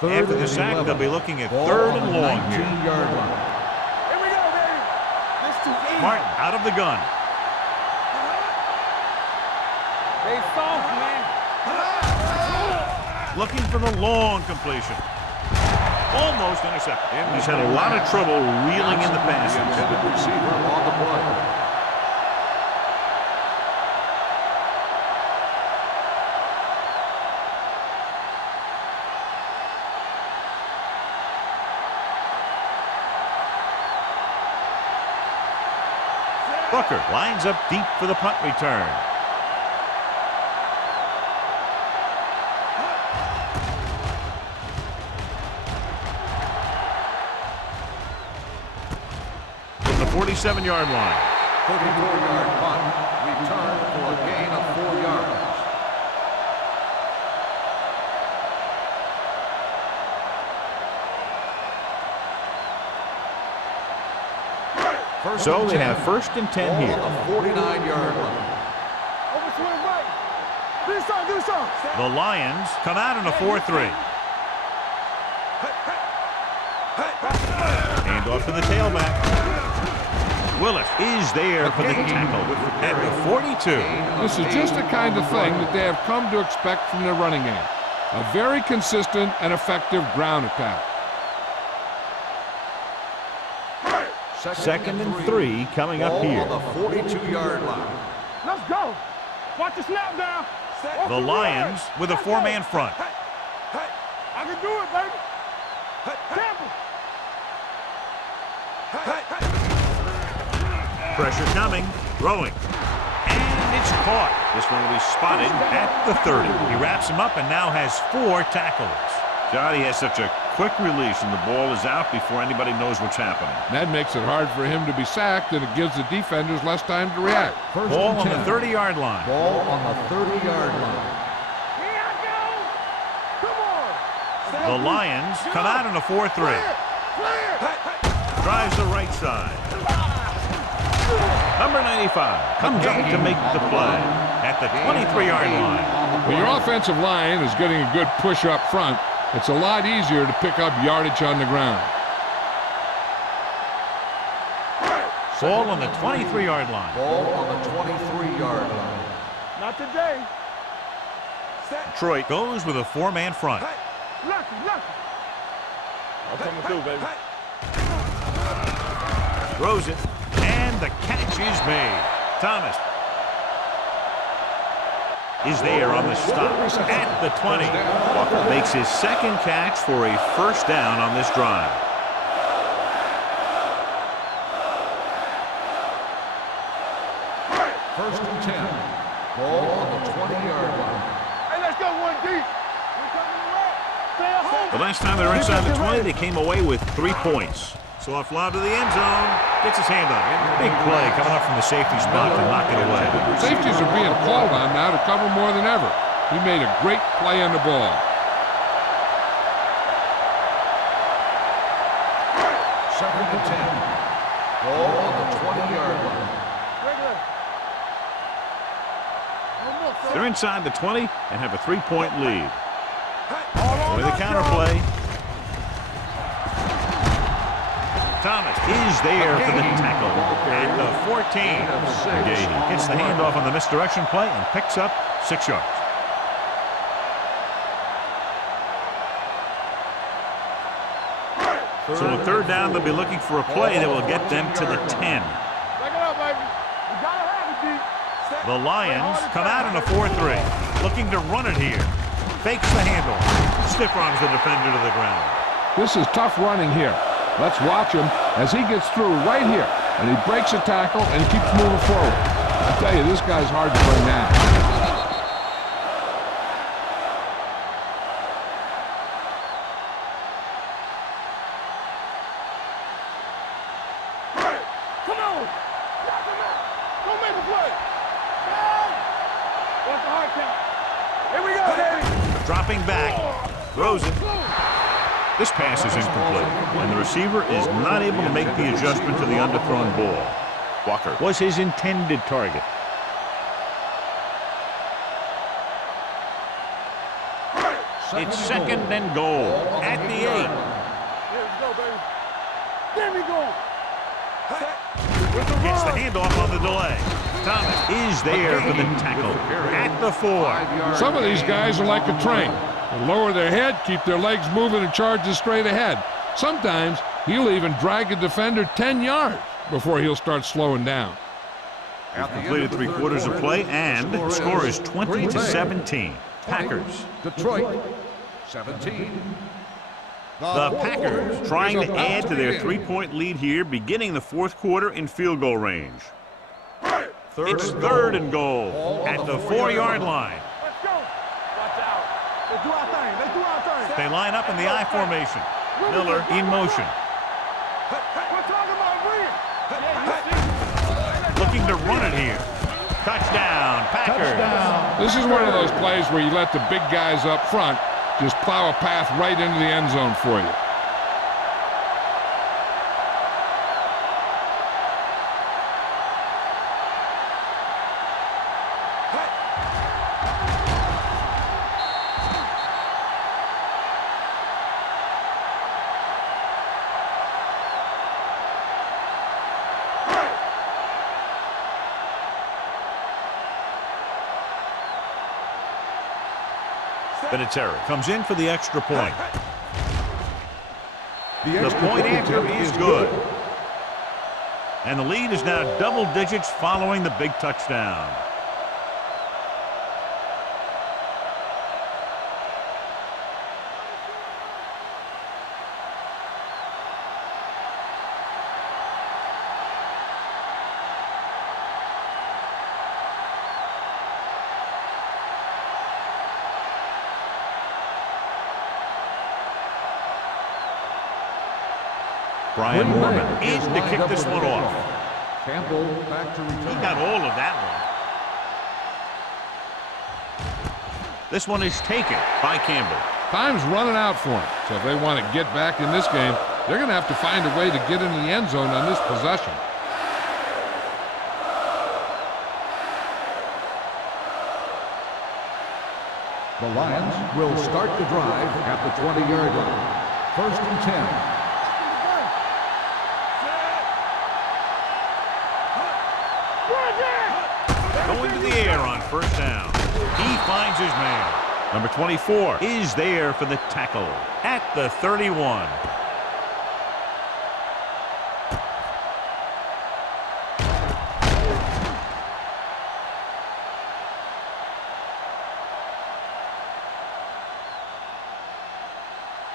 After the sack, they'll be looking at 3rd and long here. 19-yard line. Here we go, baby. That's too easy. Martin out of the gun. They soft, man. Looking for the long completion. Almost intercepted. He's had a lot of trouble reeling in the passes. Intended receiver on the play. Booker lines up deep for the punt return. From the 47-yard line. 34-yard punt. Return for a gain of 4 yards. So they have 1st and 10 here. On the 49-yard line. Over to the right. Do something. The Lions come out in a 4-3. Hand off to the tailback. Willis is there for the tackle at the 42. This is just the kind of thing that they have come to expect from their running game. A very consistent and effective ground attack. 2nd and 3 coming up here. On the 42-yard line. Let's go. Watch the snap down. The Lions with a 4-man front. I can do it, baby. Campbell. Pressure coming. Throwing. And it's caught. This one will be spotted at the 30. He wraps him up and now has 4 tackles. Johnny has such a quick release and the ball is out before anybody knows what's happening. That makes it hard for him to be sacked, and it gives the defenders less time to react. First Ball and on the 10. 30-yard line. Ball on the 30-yard line. Here I go. Come on. The Lions come out in a 4-3. Drives the right side. Number 95 comes up to make the play at the 23-yard line. When your offensive line is getting a good push up front, it's a lot easier to pick up yardage on the ground. Ball on the 23-yard line. Ball on the 23-yard line. Not today. Detroit goes with a 4-man front. Lucky. I'm coming through, baby. Throws it, and the catch is made. Thomas is there on the stop at the 20. Walker makes his 2nd catch for a 1st down on this drive. First and 10. Ball on the 20-yard line. Hey, let's go 1 deep. We're coming around. Stay at home. The last time they were inside the 20, they came away with 3 points. Soft lob to the end zone. Gets his hand on it. Big play coming up from the safety spot to knock it away. Safeties are being called on now to cover more than ever. He made a great play on the ball. Second and 10. Ball on the 20-yard line. They're inside the 20 and have a 3-point lead. With a counter play. Thomas is there for the tackle at the 14. Gahey gets the handoff on the misdirection play and picks up 6 yards. So on third down, they'll be looking for a play that will get them to the 10. The Lions come out in a 4-3, looking to run it here. Fakes the handle, stiff arms the defender to the ground. This is tough running here. Let's watch him as he gets through right here. And he breaks a tackle and keeps moving forward. I tell you, this guy's hard to bring down. Come on! Knock him out! Don't make a play! What's the hard count? Here we go, baby! Dropping back, throws it. This pass is incomplete, and the receiver is not able to make the adjustment to the underthrown ball. Walker was his intended target. It's second and goal at the 8. Here we go, baby. There we go. Gets the handoff on the delay. Thomas is there for the tackle at the 4. Some of these guys are like a train. They lower their head, keep their legs moving, and charge straight ahead. Sometimes he'll even drag a defender 10 yards before he'll start slowing down. Completed 3 quarters of play, and the score is 20-17. Packers. Detroit, 17. The Packers trying to add to their 3-point lead here, beginning the 4th quarter in field goal range. It's third and goal at the 4-yard line. Let's go. Watch out. Let's do our thing. Let's do our thing. They line up in the I formation. Miller in motion. We're talking about win. Looking to run it here. Touchdown, Packers. This is one of those plays where you let the big guys up front just plow a path right into the end zone for you. Vinatieri comes in for the extra point. The point after is good. And the lead is now double digits following the big touchdown. Brian Mormon in to kick this one off. Campbell back to return. He got all of that one. This one is taken by Campbell. Time's running out for them, so if they want to get back in this game, they're going to have to find a way to get into the end zone on this possession. The Lions will start the drive at the 20-yard line. First and 10. Going to the air on first down. He finds his man. Number 24 is there for the tackle at the 31.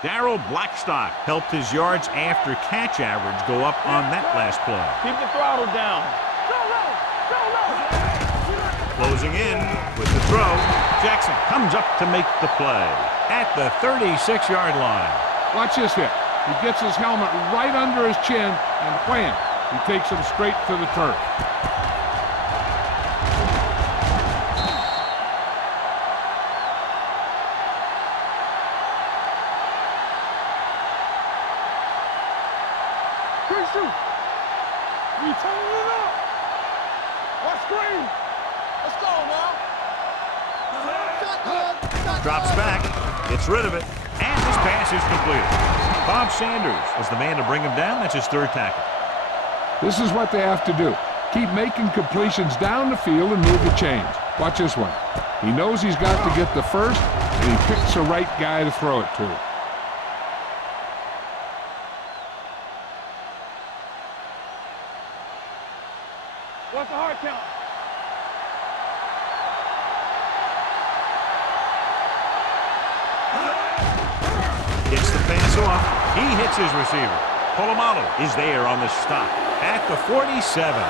Darryl Blackstock helped his yards after catch average go up on that last play. Keep the throttle down. Go low. Go low. Closing in with the throw. Jackson comes up to make the play at the 36-yard line. Watch this hit. He gets his helmet right under his chin, and wham, he takes him straight to the turf. Good shoot. We turning it up. What screen? Let's go now. Drops back, gets rid of it, and this pass is completed. Bob Sanders is the man to bring him down. That's his third tackle. This is what they have to do. Keep making completions down the field and move the chains. Watch this one. He knows he's got to get the first, and he picks the right guy to throw it to. What's the hard count? Gets the pass off. He hits his receiver. Polamalu is there on the stop at the 47.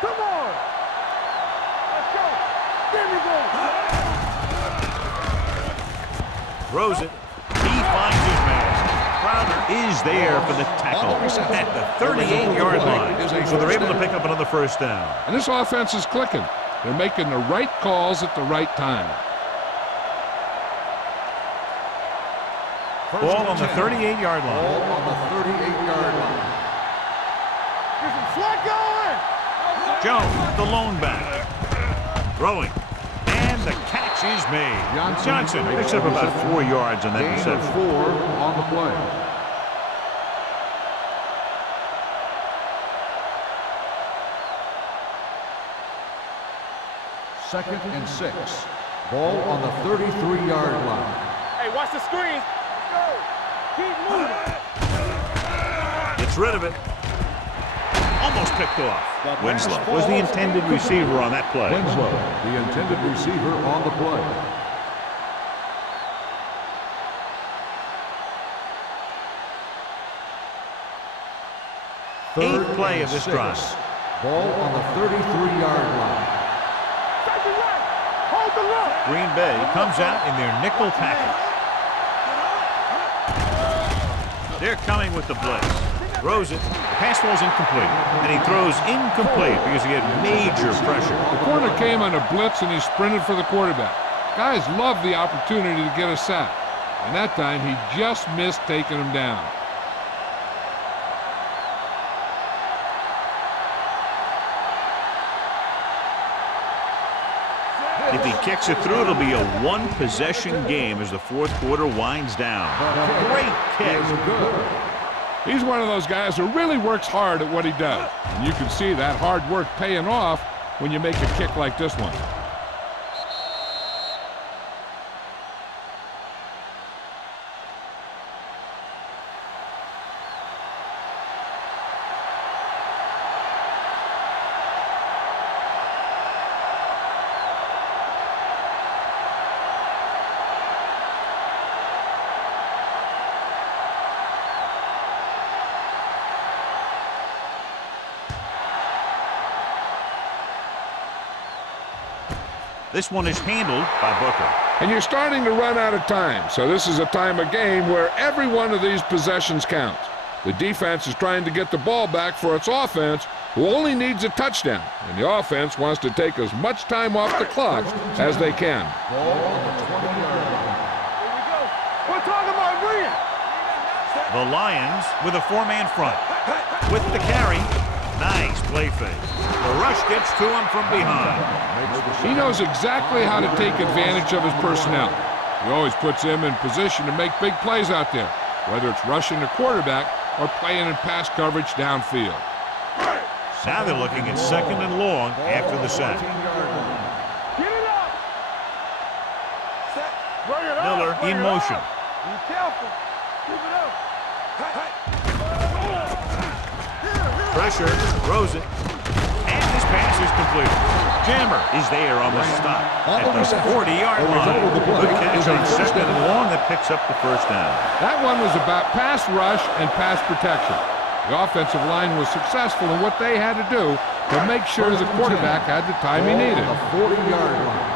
Come on. Let's go. Give me this. Throws it. He finds his man. Crowder is there for the tackle at the 38-yard line. So they're able to pick up another first down. And this offense is clicking. They're making the right calls at the right time. Ball on the 38-yard line. Ball on the 38-yard line. Get some sweat going. Jones, the lone back. Throwing. And the catch is made. Johnson picks up about 4 yards on that Gain of reception. 4 on the play. Second and 6. Ball on the 33-yard line. Hey, watch the screen. Let's go. Keep moving. Gets rid of it. Almost picked off. Winslow was the intended receiver on that play. Winslow, the intended receiver on the play. Eighth play of this drive. Ball on the 33-yard line. Take it right. Hold the look. Green Bay comes out in their nickel package. They're coming with the blitz. Throws it. Pass ball's incomplete. And he throws incomplete because he had major pressure. The corner came on a blitz, and he sprinted for the quarterback. Guys love the opportunity to get a sack. And that time, he just missed taking him down. If he kicks it through, it'll be a one-possession game as the fourth quarter winds down. Great kick. He's one of those guys who really works hard at what he does. And you can see that hard work paying off when you make a kick like this one. This one is handled by Booker. And you're starting to run out of time, so this is a time of game where every one of these possessions counts. The defense is trying to get the ball back for its offense, who only needs a touchdown, and the offense wants to take as much time off the clock as they can. Ball on the 20-yard line. Here we go. We're talking about Green. The Lions with a four-man front. With the carry. Nice play fake. The rush gets to him from behind. He knows exactly how to take advantage of his personnel. He always puts them in position to make big plays out there, whether it's rushing the quarterback or playing in pass coverage downfield. Now they're looking at second and long after the sack. Get it up. Set. Bring it up. Miller Bring in it motion. up. Be careful. Keep it up. Pressure, throws it, and this pass is completed. Jammer is there on the stop at the 40-yard line. Good catch on second and long that picks up the first down. That one was about pass rush and pass protection. The offensive line was successful in what they had to do to make sure the quarterback had the time he needed. The 40-yard line.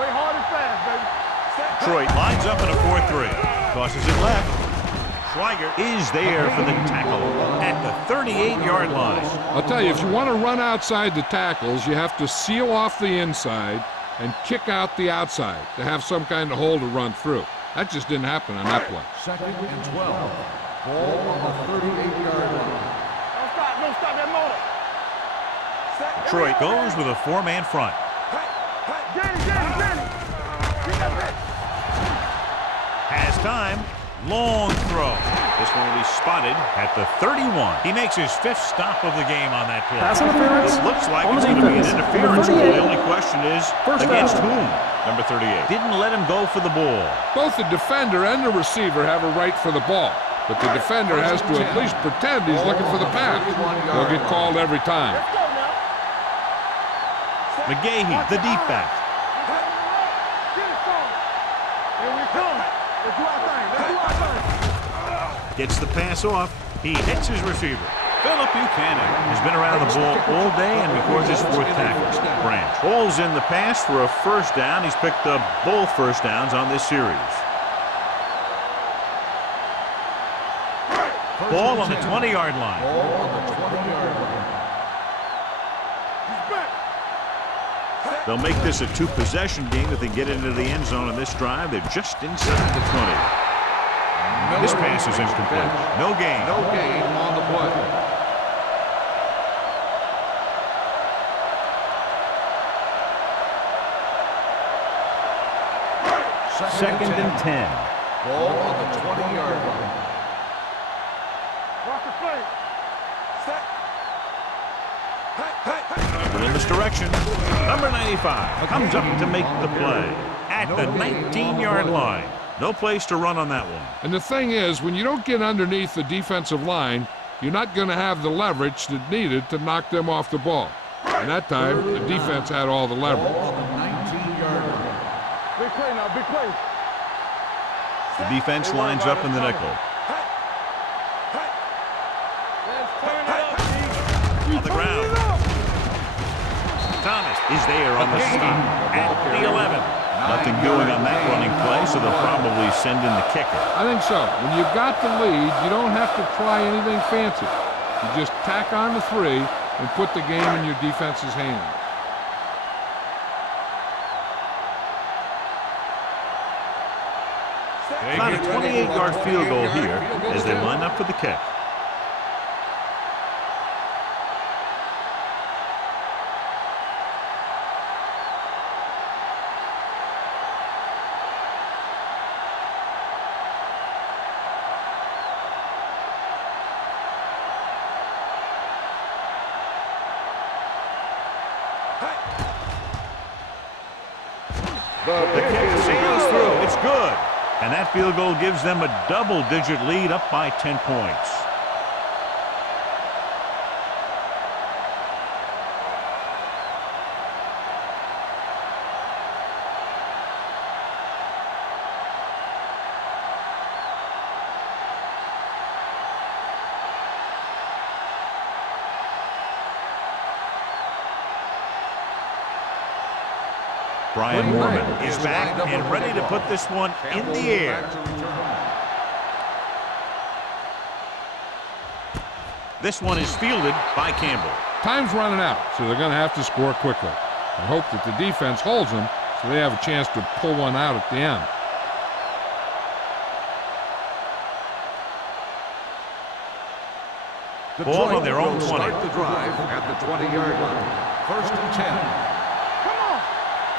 Play hard and fast, baby. Detroit lines up in a 4-3. Tosses it left. Schweiger is there for the tackle at the 38-yard line. I'll tell you, if you want to run outside the tackles, you have to seal off the inside and kick out the outside to have some kind of hole to run through. That just didn't happen on that play. 2nd and 12. Ball on the 38-yard line. Don't stop that motor. Detroit goes with a 4-man front. Danny. Has time. Long throw. This one will be spotted at the 31. He makes his 5th stop of the game on that play. Pass interference. It looks like On it's the going to be an defense. interference. Number The 38. only question is, First against down. whom? Number 38. Didn't let him go for the ball. Both the defender and the receiver have a right for the ball, but the defender has to at least pretend he's looking for the pass. He'll get called every time. Let's go now. McGahee, the deep back. Get it started. Here we come. Let's do our thing. Gets the pass off. He hits his receiver. Philip Buchanan has been around the ball all day and records his 4th tackle. Branch holds in the pass for a first down. He's picked up both first downs on this series. Ball on the 20-yard line. Ball on the 20-yard line. They'll make this a 2-possession game if they get into the end zone in this drive. They're just inside the 20. This pass is incomplete. No gain. No gain on the play. Second and 10. Ball on the 20-yard line. Rock the play. In this direction, number 95 comes up to make the play at the 19-yard line. No place to run on that one. And the thing is, when you don't get underneath the defensive line, you're not going to have the leverage that needed to knock them off the ball. And that time, the defense had all the leverage. Ball on the 19-yard line. Big play now, big play. The defense lines up in the nickel. Let's turn it up, G. On the ground. Thomas is there on the stop at the 11. Nothing doing on that running play, so they'll probably send in the kicker. I think so. When you've got the lead, you don't have to try anything fancy. You just tack on the 3 and put the game in your defense's hands. About a 28-yard field goal here as they line up for the kick. The kick sails through. It's good. And that field goal gives them a double-digit lead up by 10 points. Brian Moorman is back and ready to put this one in the air. This one is fielded by Campbell. Time's running out, so they're going to have to score quickly. I hope that the defense holds them so they have a chance to pull one out at the end. Ball on their own 20. Start the drive at the 20-yard line. 1st and 10. Come on.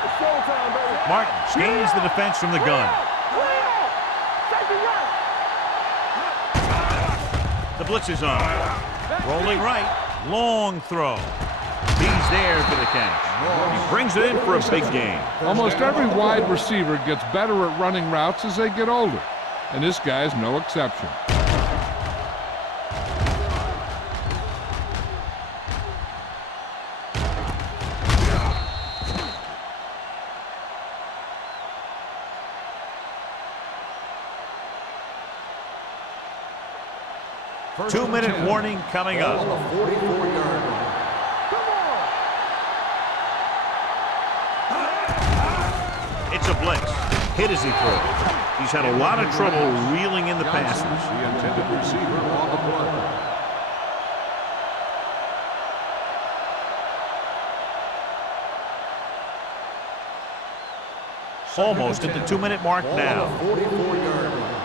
It's showtime, baby. Martin scans the defense from the gun. The blitz is on. Rolling right. Long throw. He's there for the catch. He brings it in for a big gain. Almost every wide receiver gets better at running routes as they get older, and this guy's no exception. 2-minute warning coming up. On the 44-yard line. It's a blitz. Hit as he throws. He's had a lot of trouble reeling in the passes. The intended receiver on the play. Almost at the 2-minute mark now. 44-yard line.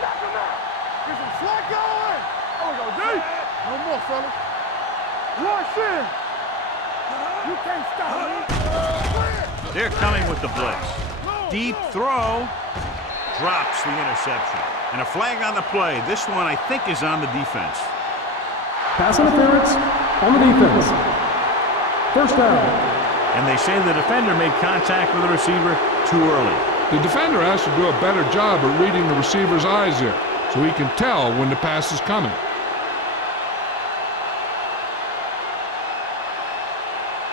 Get some slack going. Oh, go deep. No more, fellas. Rush in. You can't stop me. They're coming with the blitz. Deep throw. Drops the interception. And a flag on the play. This one, I think, is on the defense. Pass interference on the defense. First down. And they say the defender made contact with the receiver too early. The defender has to do a better job at reading the receiver's eyes here, so he can tell when the pass is coming.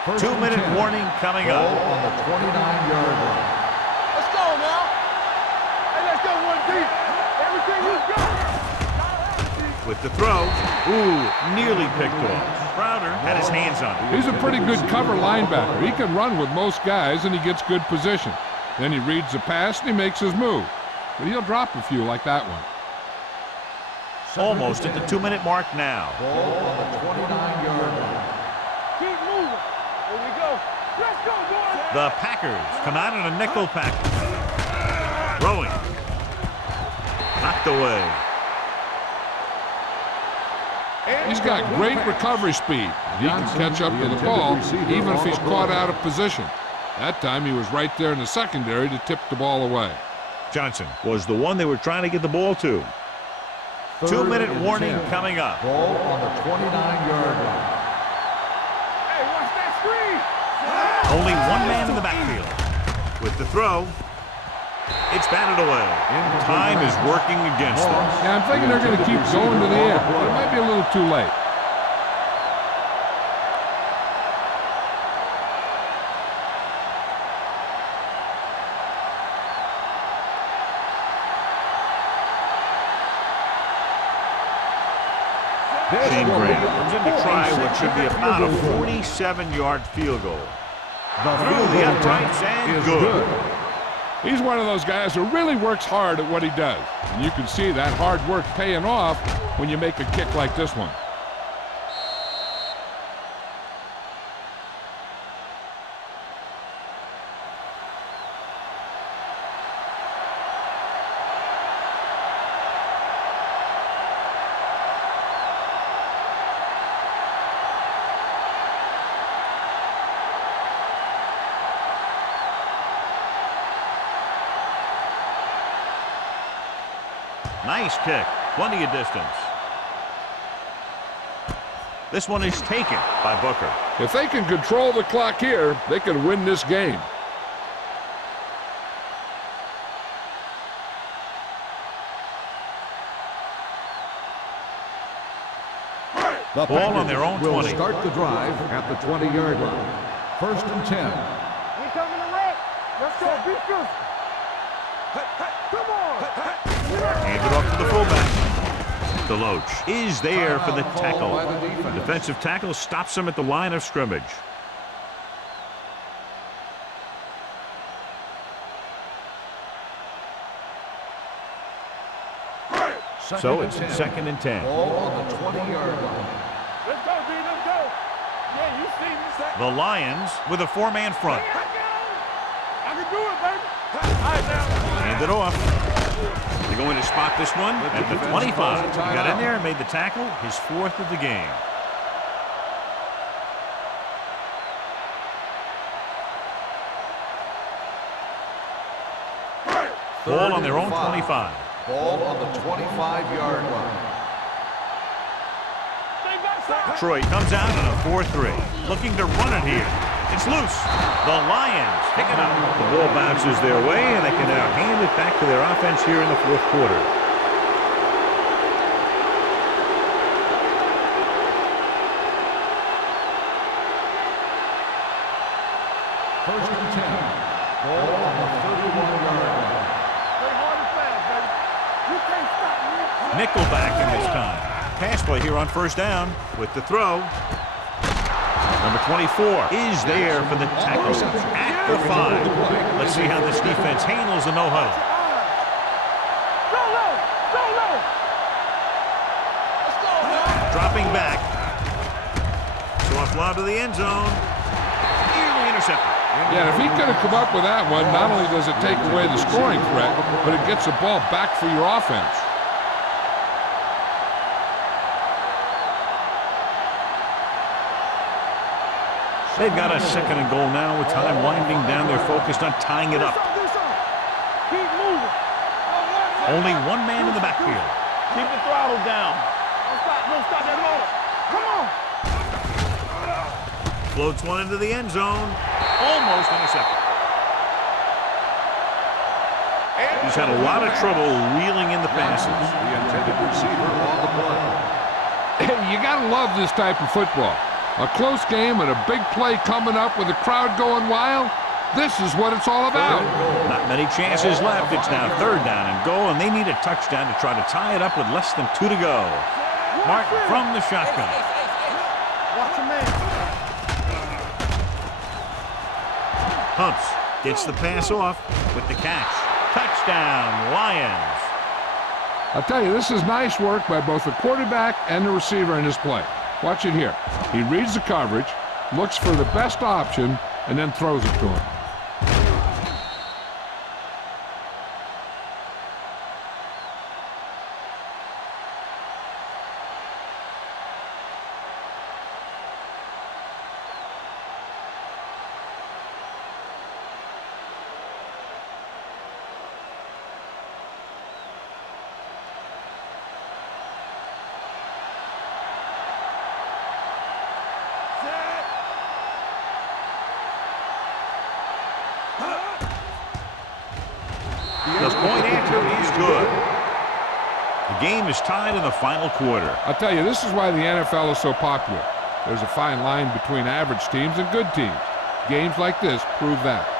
First 2-minute and 10. warning coming Ball up. on the 29-yard line. Let's go now. Hey, let's go one deep. Everything you got. With the throw. Ooh, nearly picked off. Crowder had his hands on it. He's a pretty good cover linebacker. He can run with most guys, and he gets good position. Then he reads the pass, and he makes his move. But he'll drop a few like that one. Almost at the 2-minute mark now. Ball on the 29-yard line. Keep moving. Here we go. Let's go, boys. The Packers come out in a nickel package. Throwing. Knocked away. He's got great recovery speed. He can catch up to the ball even if he's caught out of position. That time he was right there in the secondary to tip the ball away. Johnson was the one they were trying to get the ball to. 2-minute warning coming up. Ball on the 29-yard line. Hey, watch that screen. Only one man in the backfield. With the throw, it's batted away. Time is working against them. Yeah, I'm thinking they're going to keep going to the air, but it might be a little too late. Shane Graham comes in to try what should be about a 47-yard field goal. Through the uprights and good. He's one of those guys who really works hard at what he does. And you can see that hard work paying off when you make a kick like this one. Nice kick. Plenty of distance. This one is taken by Booker. If they can control the clock here, they can win this game. The Ball on their own will 20. start the drive at the 20-yard line. First and 10. We coming to wreck. Let's go. Be good. Come on. Handed off to the fullback. Deloach is there for the tackle. By the defense. Defensive tackle stops him at the line of scrimmage. So it's second and 10. Ball on the 20-yard line. Let's go, D. Let's go. Yeah, you see me. The Lions with a four-man front. I can do it, baby. All right, now. Hand it off. They're going to spot this one at the 25. He got in there and made the tackle, his fourth of the game. Ball on their own 25. Ball on the 25-yard line. Troy comes out in a 4-3. Looking to run it here. It's loose. The Lions pick it up. The ball bounces their way, and they can now hand it back to their offense here in the fourth quarter. First and 10. Ball on the 31-yard line. Play hard and fast, baby. You can't stop me. Nickelback in this time. Pass play here on first down with the throw. Number 24 is there for the tackle at the 5. Let's see how this defense handles the no-huddle. Dropping back. Soft lob to the end zone. Nearly intercepted. Yeah, if he could have come up with that one, not only does it take away the scoring threat, but it gets the ball back for your offense. They've got a second and goal now with time winding down. They're focused on tying it up. Keep moving. Only one man in the backfield. Keep the throttle down. Don't stop that motor. Come on. Floats one into the end zone. Almost intercepted. He's had a lot of trouble reeling in the passes. The intended receiver on the play. You got to love this type of football. A close game and a big play coming up with the crowd going wild. This is what it's all about. Not many chances left. It's now third down and goal, and they need a touchdown to try to tie it up with less than 2 to go. Martin from the shotgun. Watch your man. Humps gets the pass off with the catch. Touchdown, Lions. I'll tell you, this is nice work by both the quarterback and the receiver in his play. Watch it here. He reads the coverage, looks for the best option, and then throws it to him. The point after is good. The game is tied in the final quarter. I'll tell you, this is why the NFL is so popular. There's a fine line between average teams and good teams. Games like this prove that.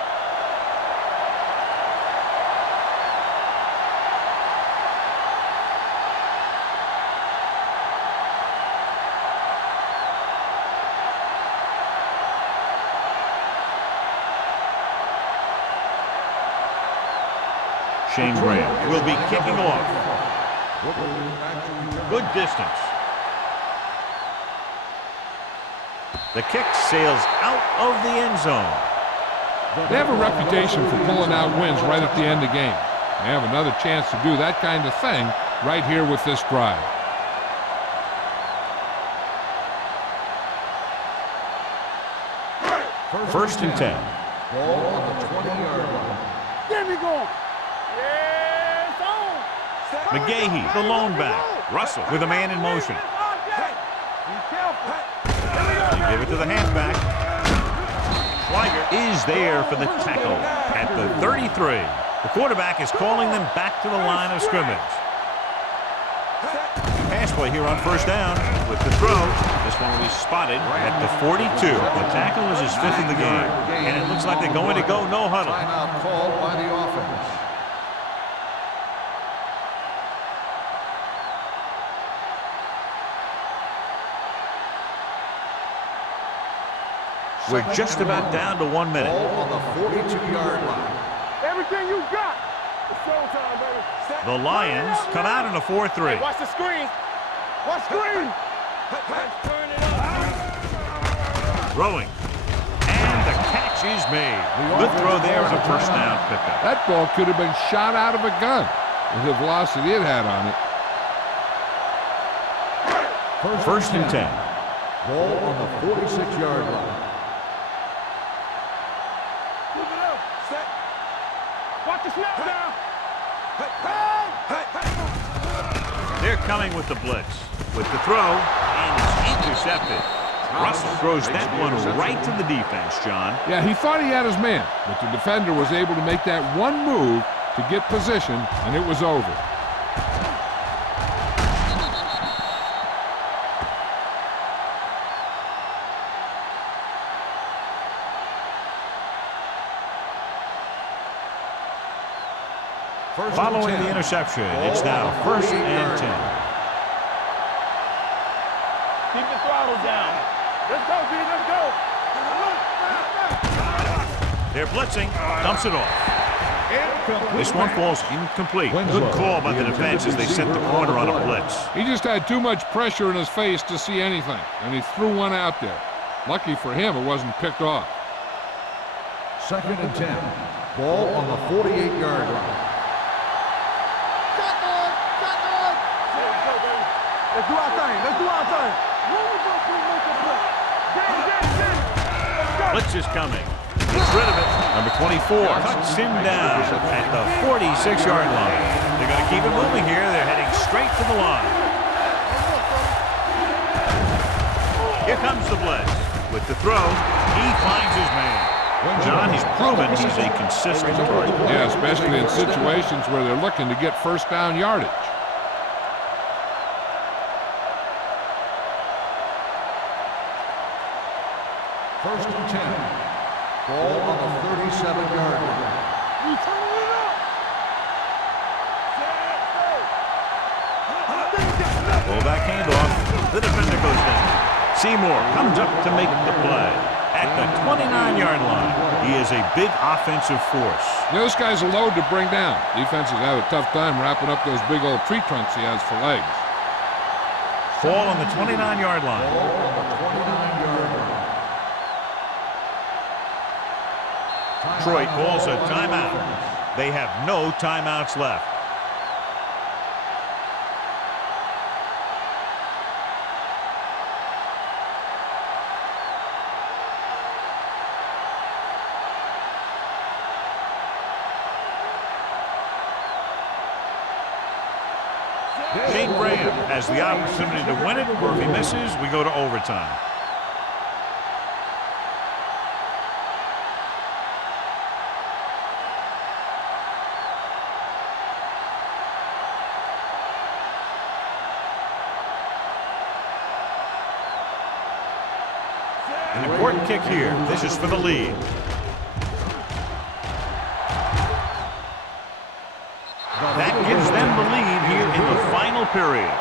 Shane Graham will be kicking off. Good distance. The kick sails out of the end zone. They have a reputation for pulling out wins right at the end of games. They have another chance to do that kind of thing right here with this drive. First and 10. Ball on the 20-yard line. Get me going. Yes, on. McGahee, the lone back. Russell with a man in motion. Be careful. They give it to the halfback. Schweiger is there for the tackle at the 33. The quarterback is calling them back to the line of scrimmage. Pass play here on first down with the throw. This one will be spotted at the 42. The tackle is his 5th of the game. And it looks like they're going to go no huddle. Timeout called by the offense. We're just about down to 1 minute. Ball on the 42-yard line. Everything you got. It's showtime, baby. The Lions come out in a 4-3. Hey, watch the screen. Watch screen. Turn it up. Throwing. And the catch is made. Good throw there and a first down pickup. That ball could have been shot out of a gun with the velocity it had on it. First and 10. Ball on the 46-yard line. Move it up. Set. Watch the snap down. They're coming with the blitz. With the throw, and it's intercepted. Russell throws that one right to the defense, John. Yeah, he thought he had his man, but the defender was able to make that one move to get position, and it was over. Following the interception, it's now first and 10. Keep the throttle down. Let's go, B. Let's go. They're blitzing. Dumps it off. This one falls incomplete. Good call by the defense as they set the corner on a blitz. He just had too much pressure in his face to see anything, and he threw one out there. Lucky for him, it wasn't picked off. 2nd and 10. Ball on the 48-yard line. Let's do our thing. Let's do our thing. Blitz is coming. Gets rid of it. Number 24 cuts him down at the 46-yard line. They're going to keep it moving here. They're heading straight to the line. Here comes the blitz. With the throw, he finds his man. John, he's proven he's a consistent target. Yeah, especially in situations where they're looking to get first down yardage. First and 10. Ball on the 37-yard line. Fullback handoff. The defender goes down. Seymour comes up to make the play. At the 29-yard line, he is a big offensive force. You know, this guy's a load to bring down. Defenses have a tough time wrapping up those big old tree trunks he has for legs. Ball on the 29-yard line. Ball on the 29-yard line. Detroit calls a timeout. They have no timeouts left. Shane Graham has the opportunity to win it, or if he misses, we go to overtime. An important kick here. This is for the lead. That gives them the lead here in the final period.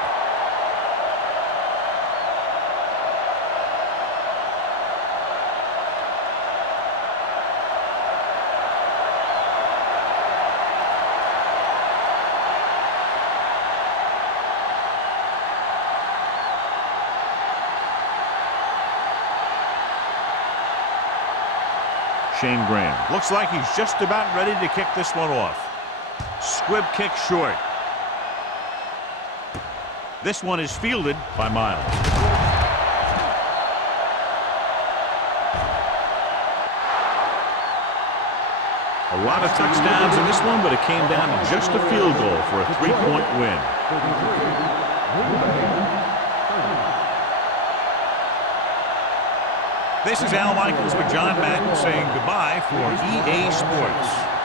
Shane Graham looks like he's just about ready to kick this one off. Squib kick short. This one is fielded by Miles. A lot of touchdowns in this one, but it came down to just a field goal for a 3-point win. This is Al Michaels with John Madden saying goodbye for EA Sports.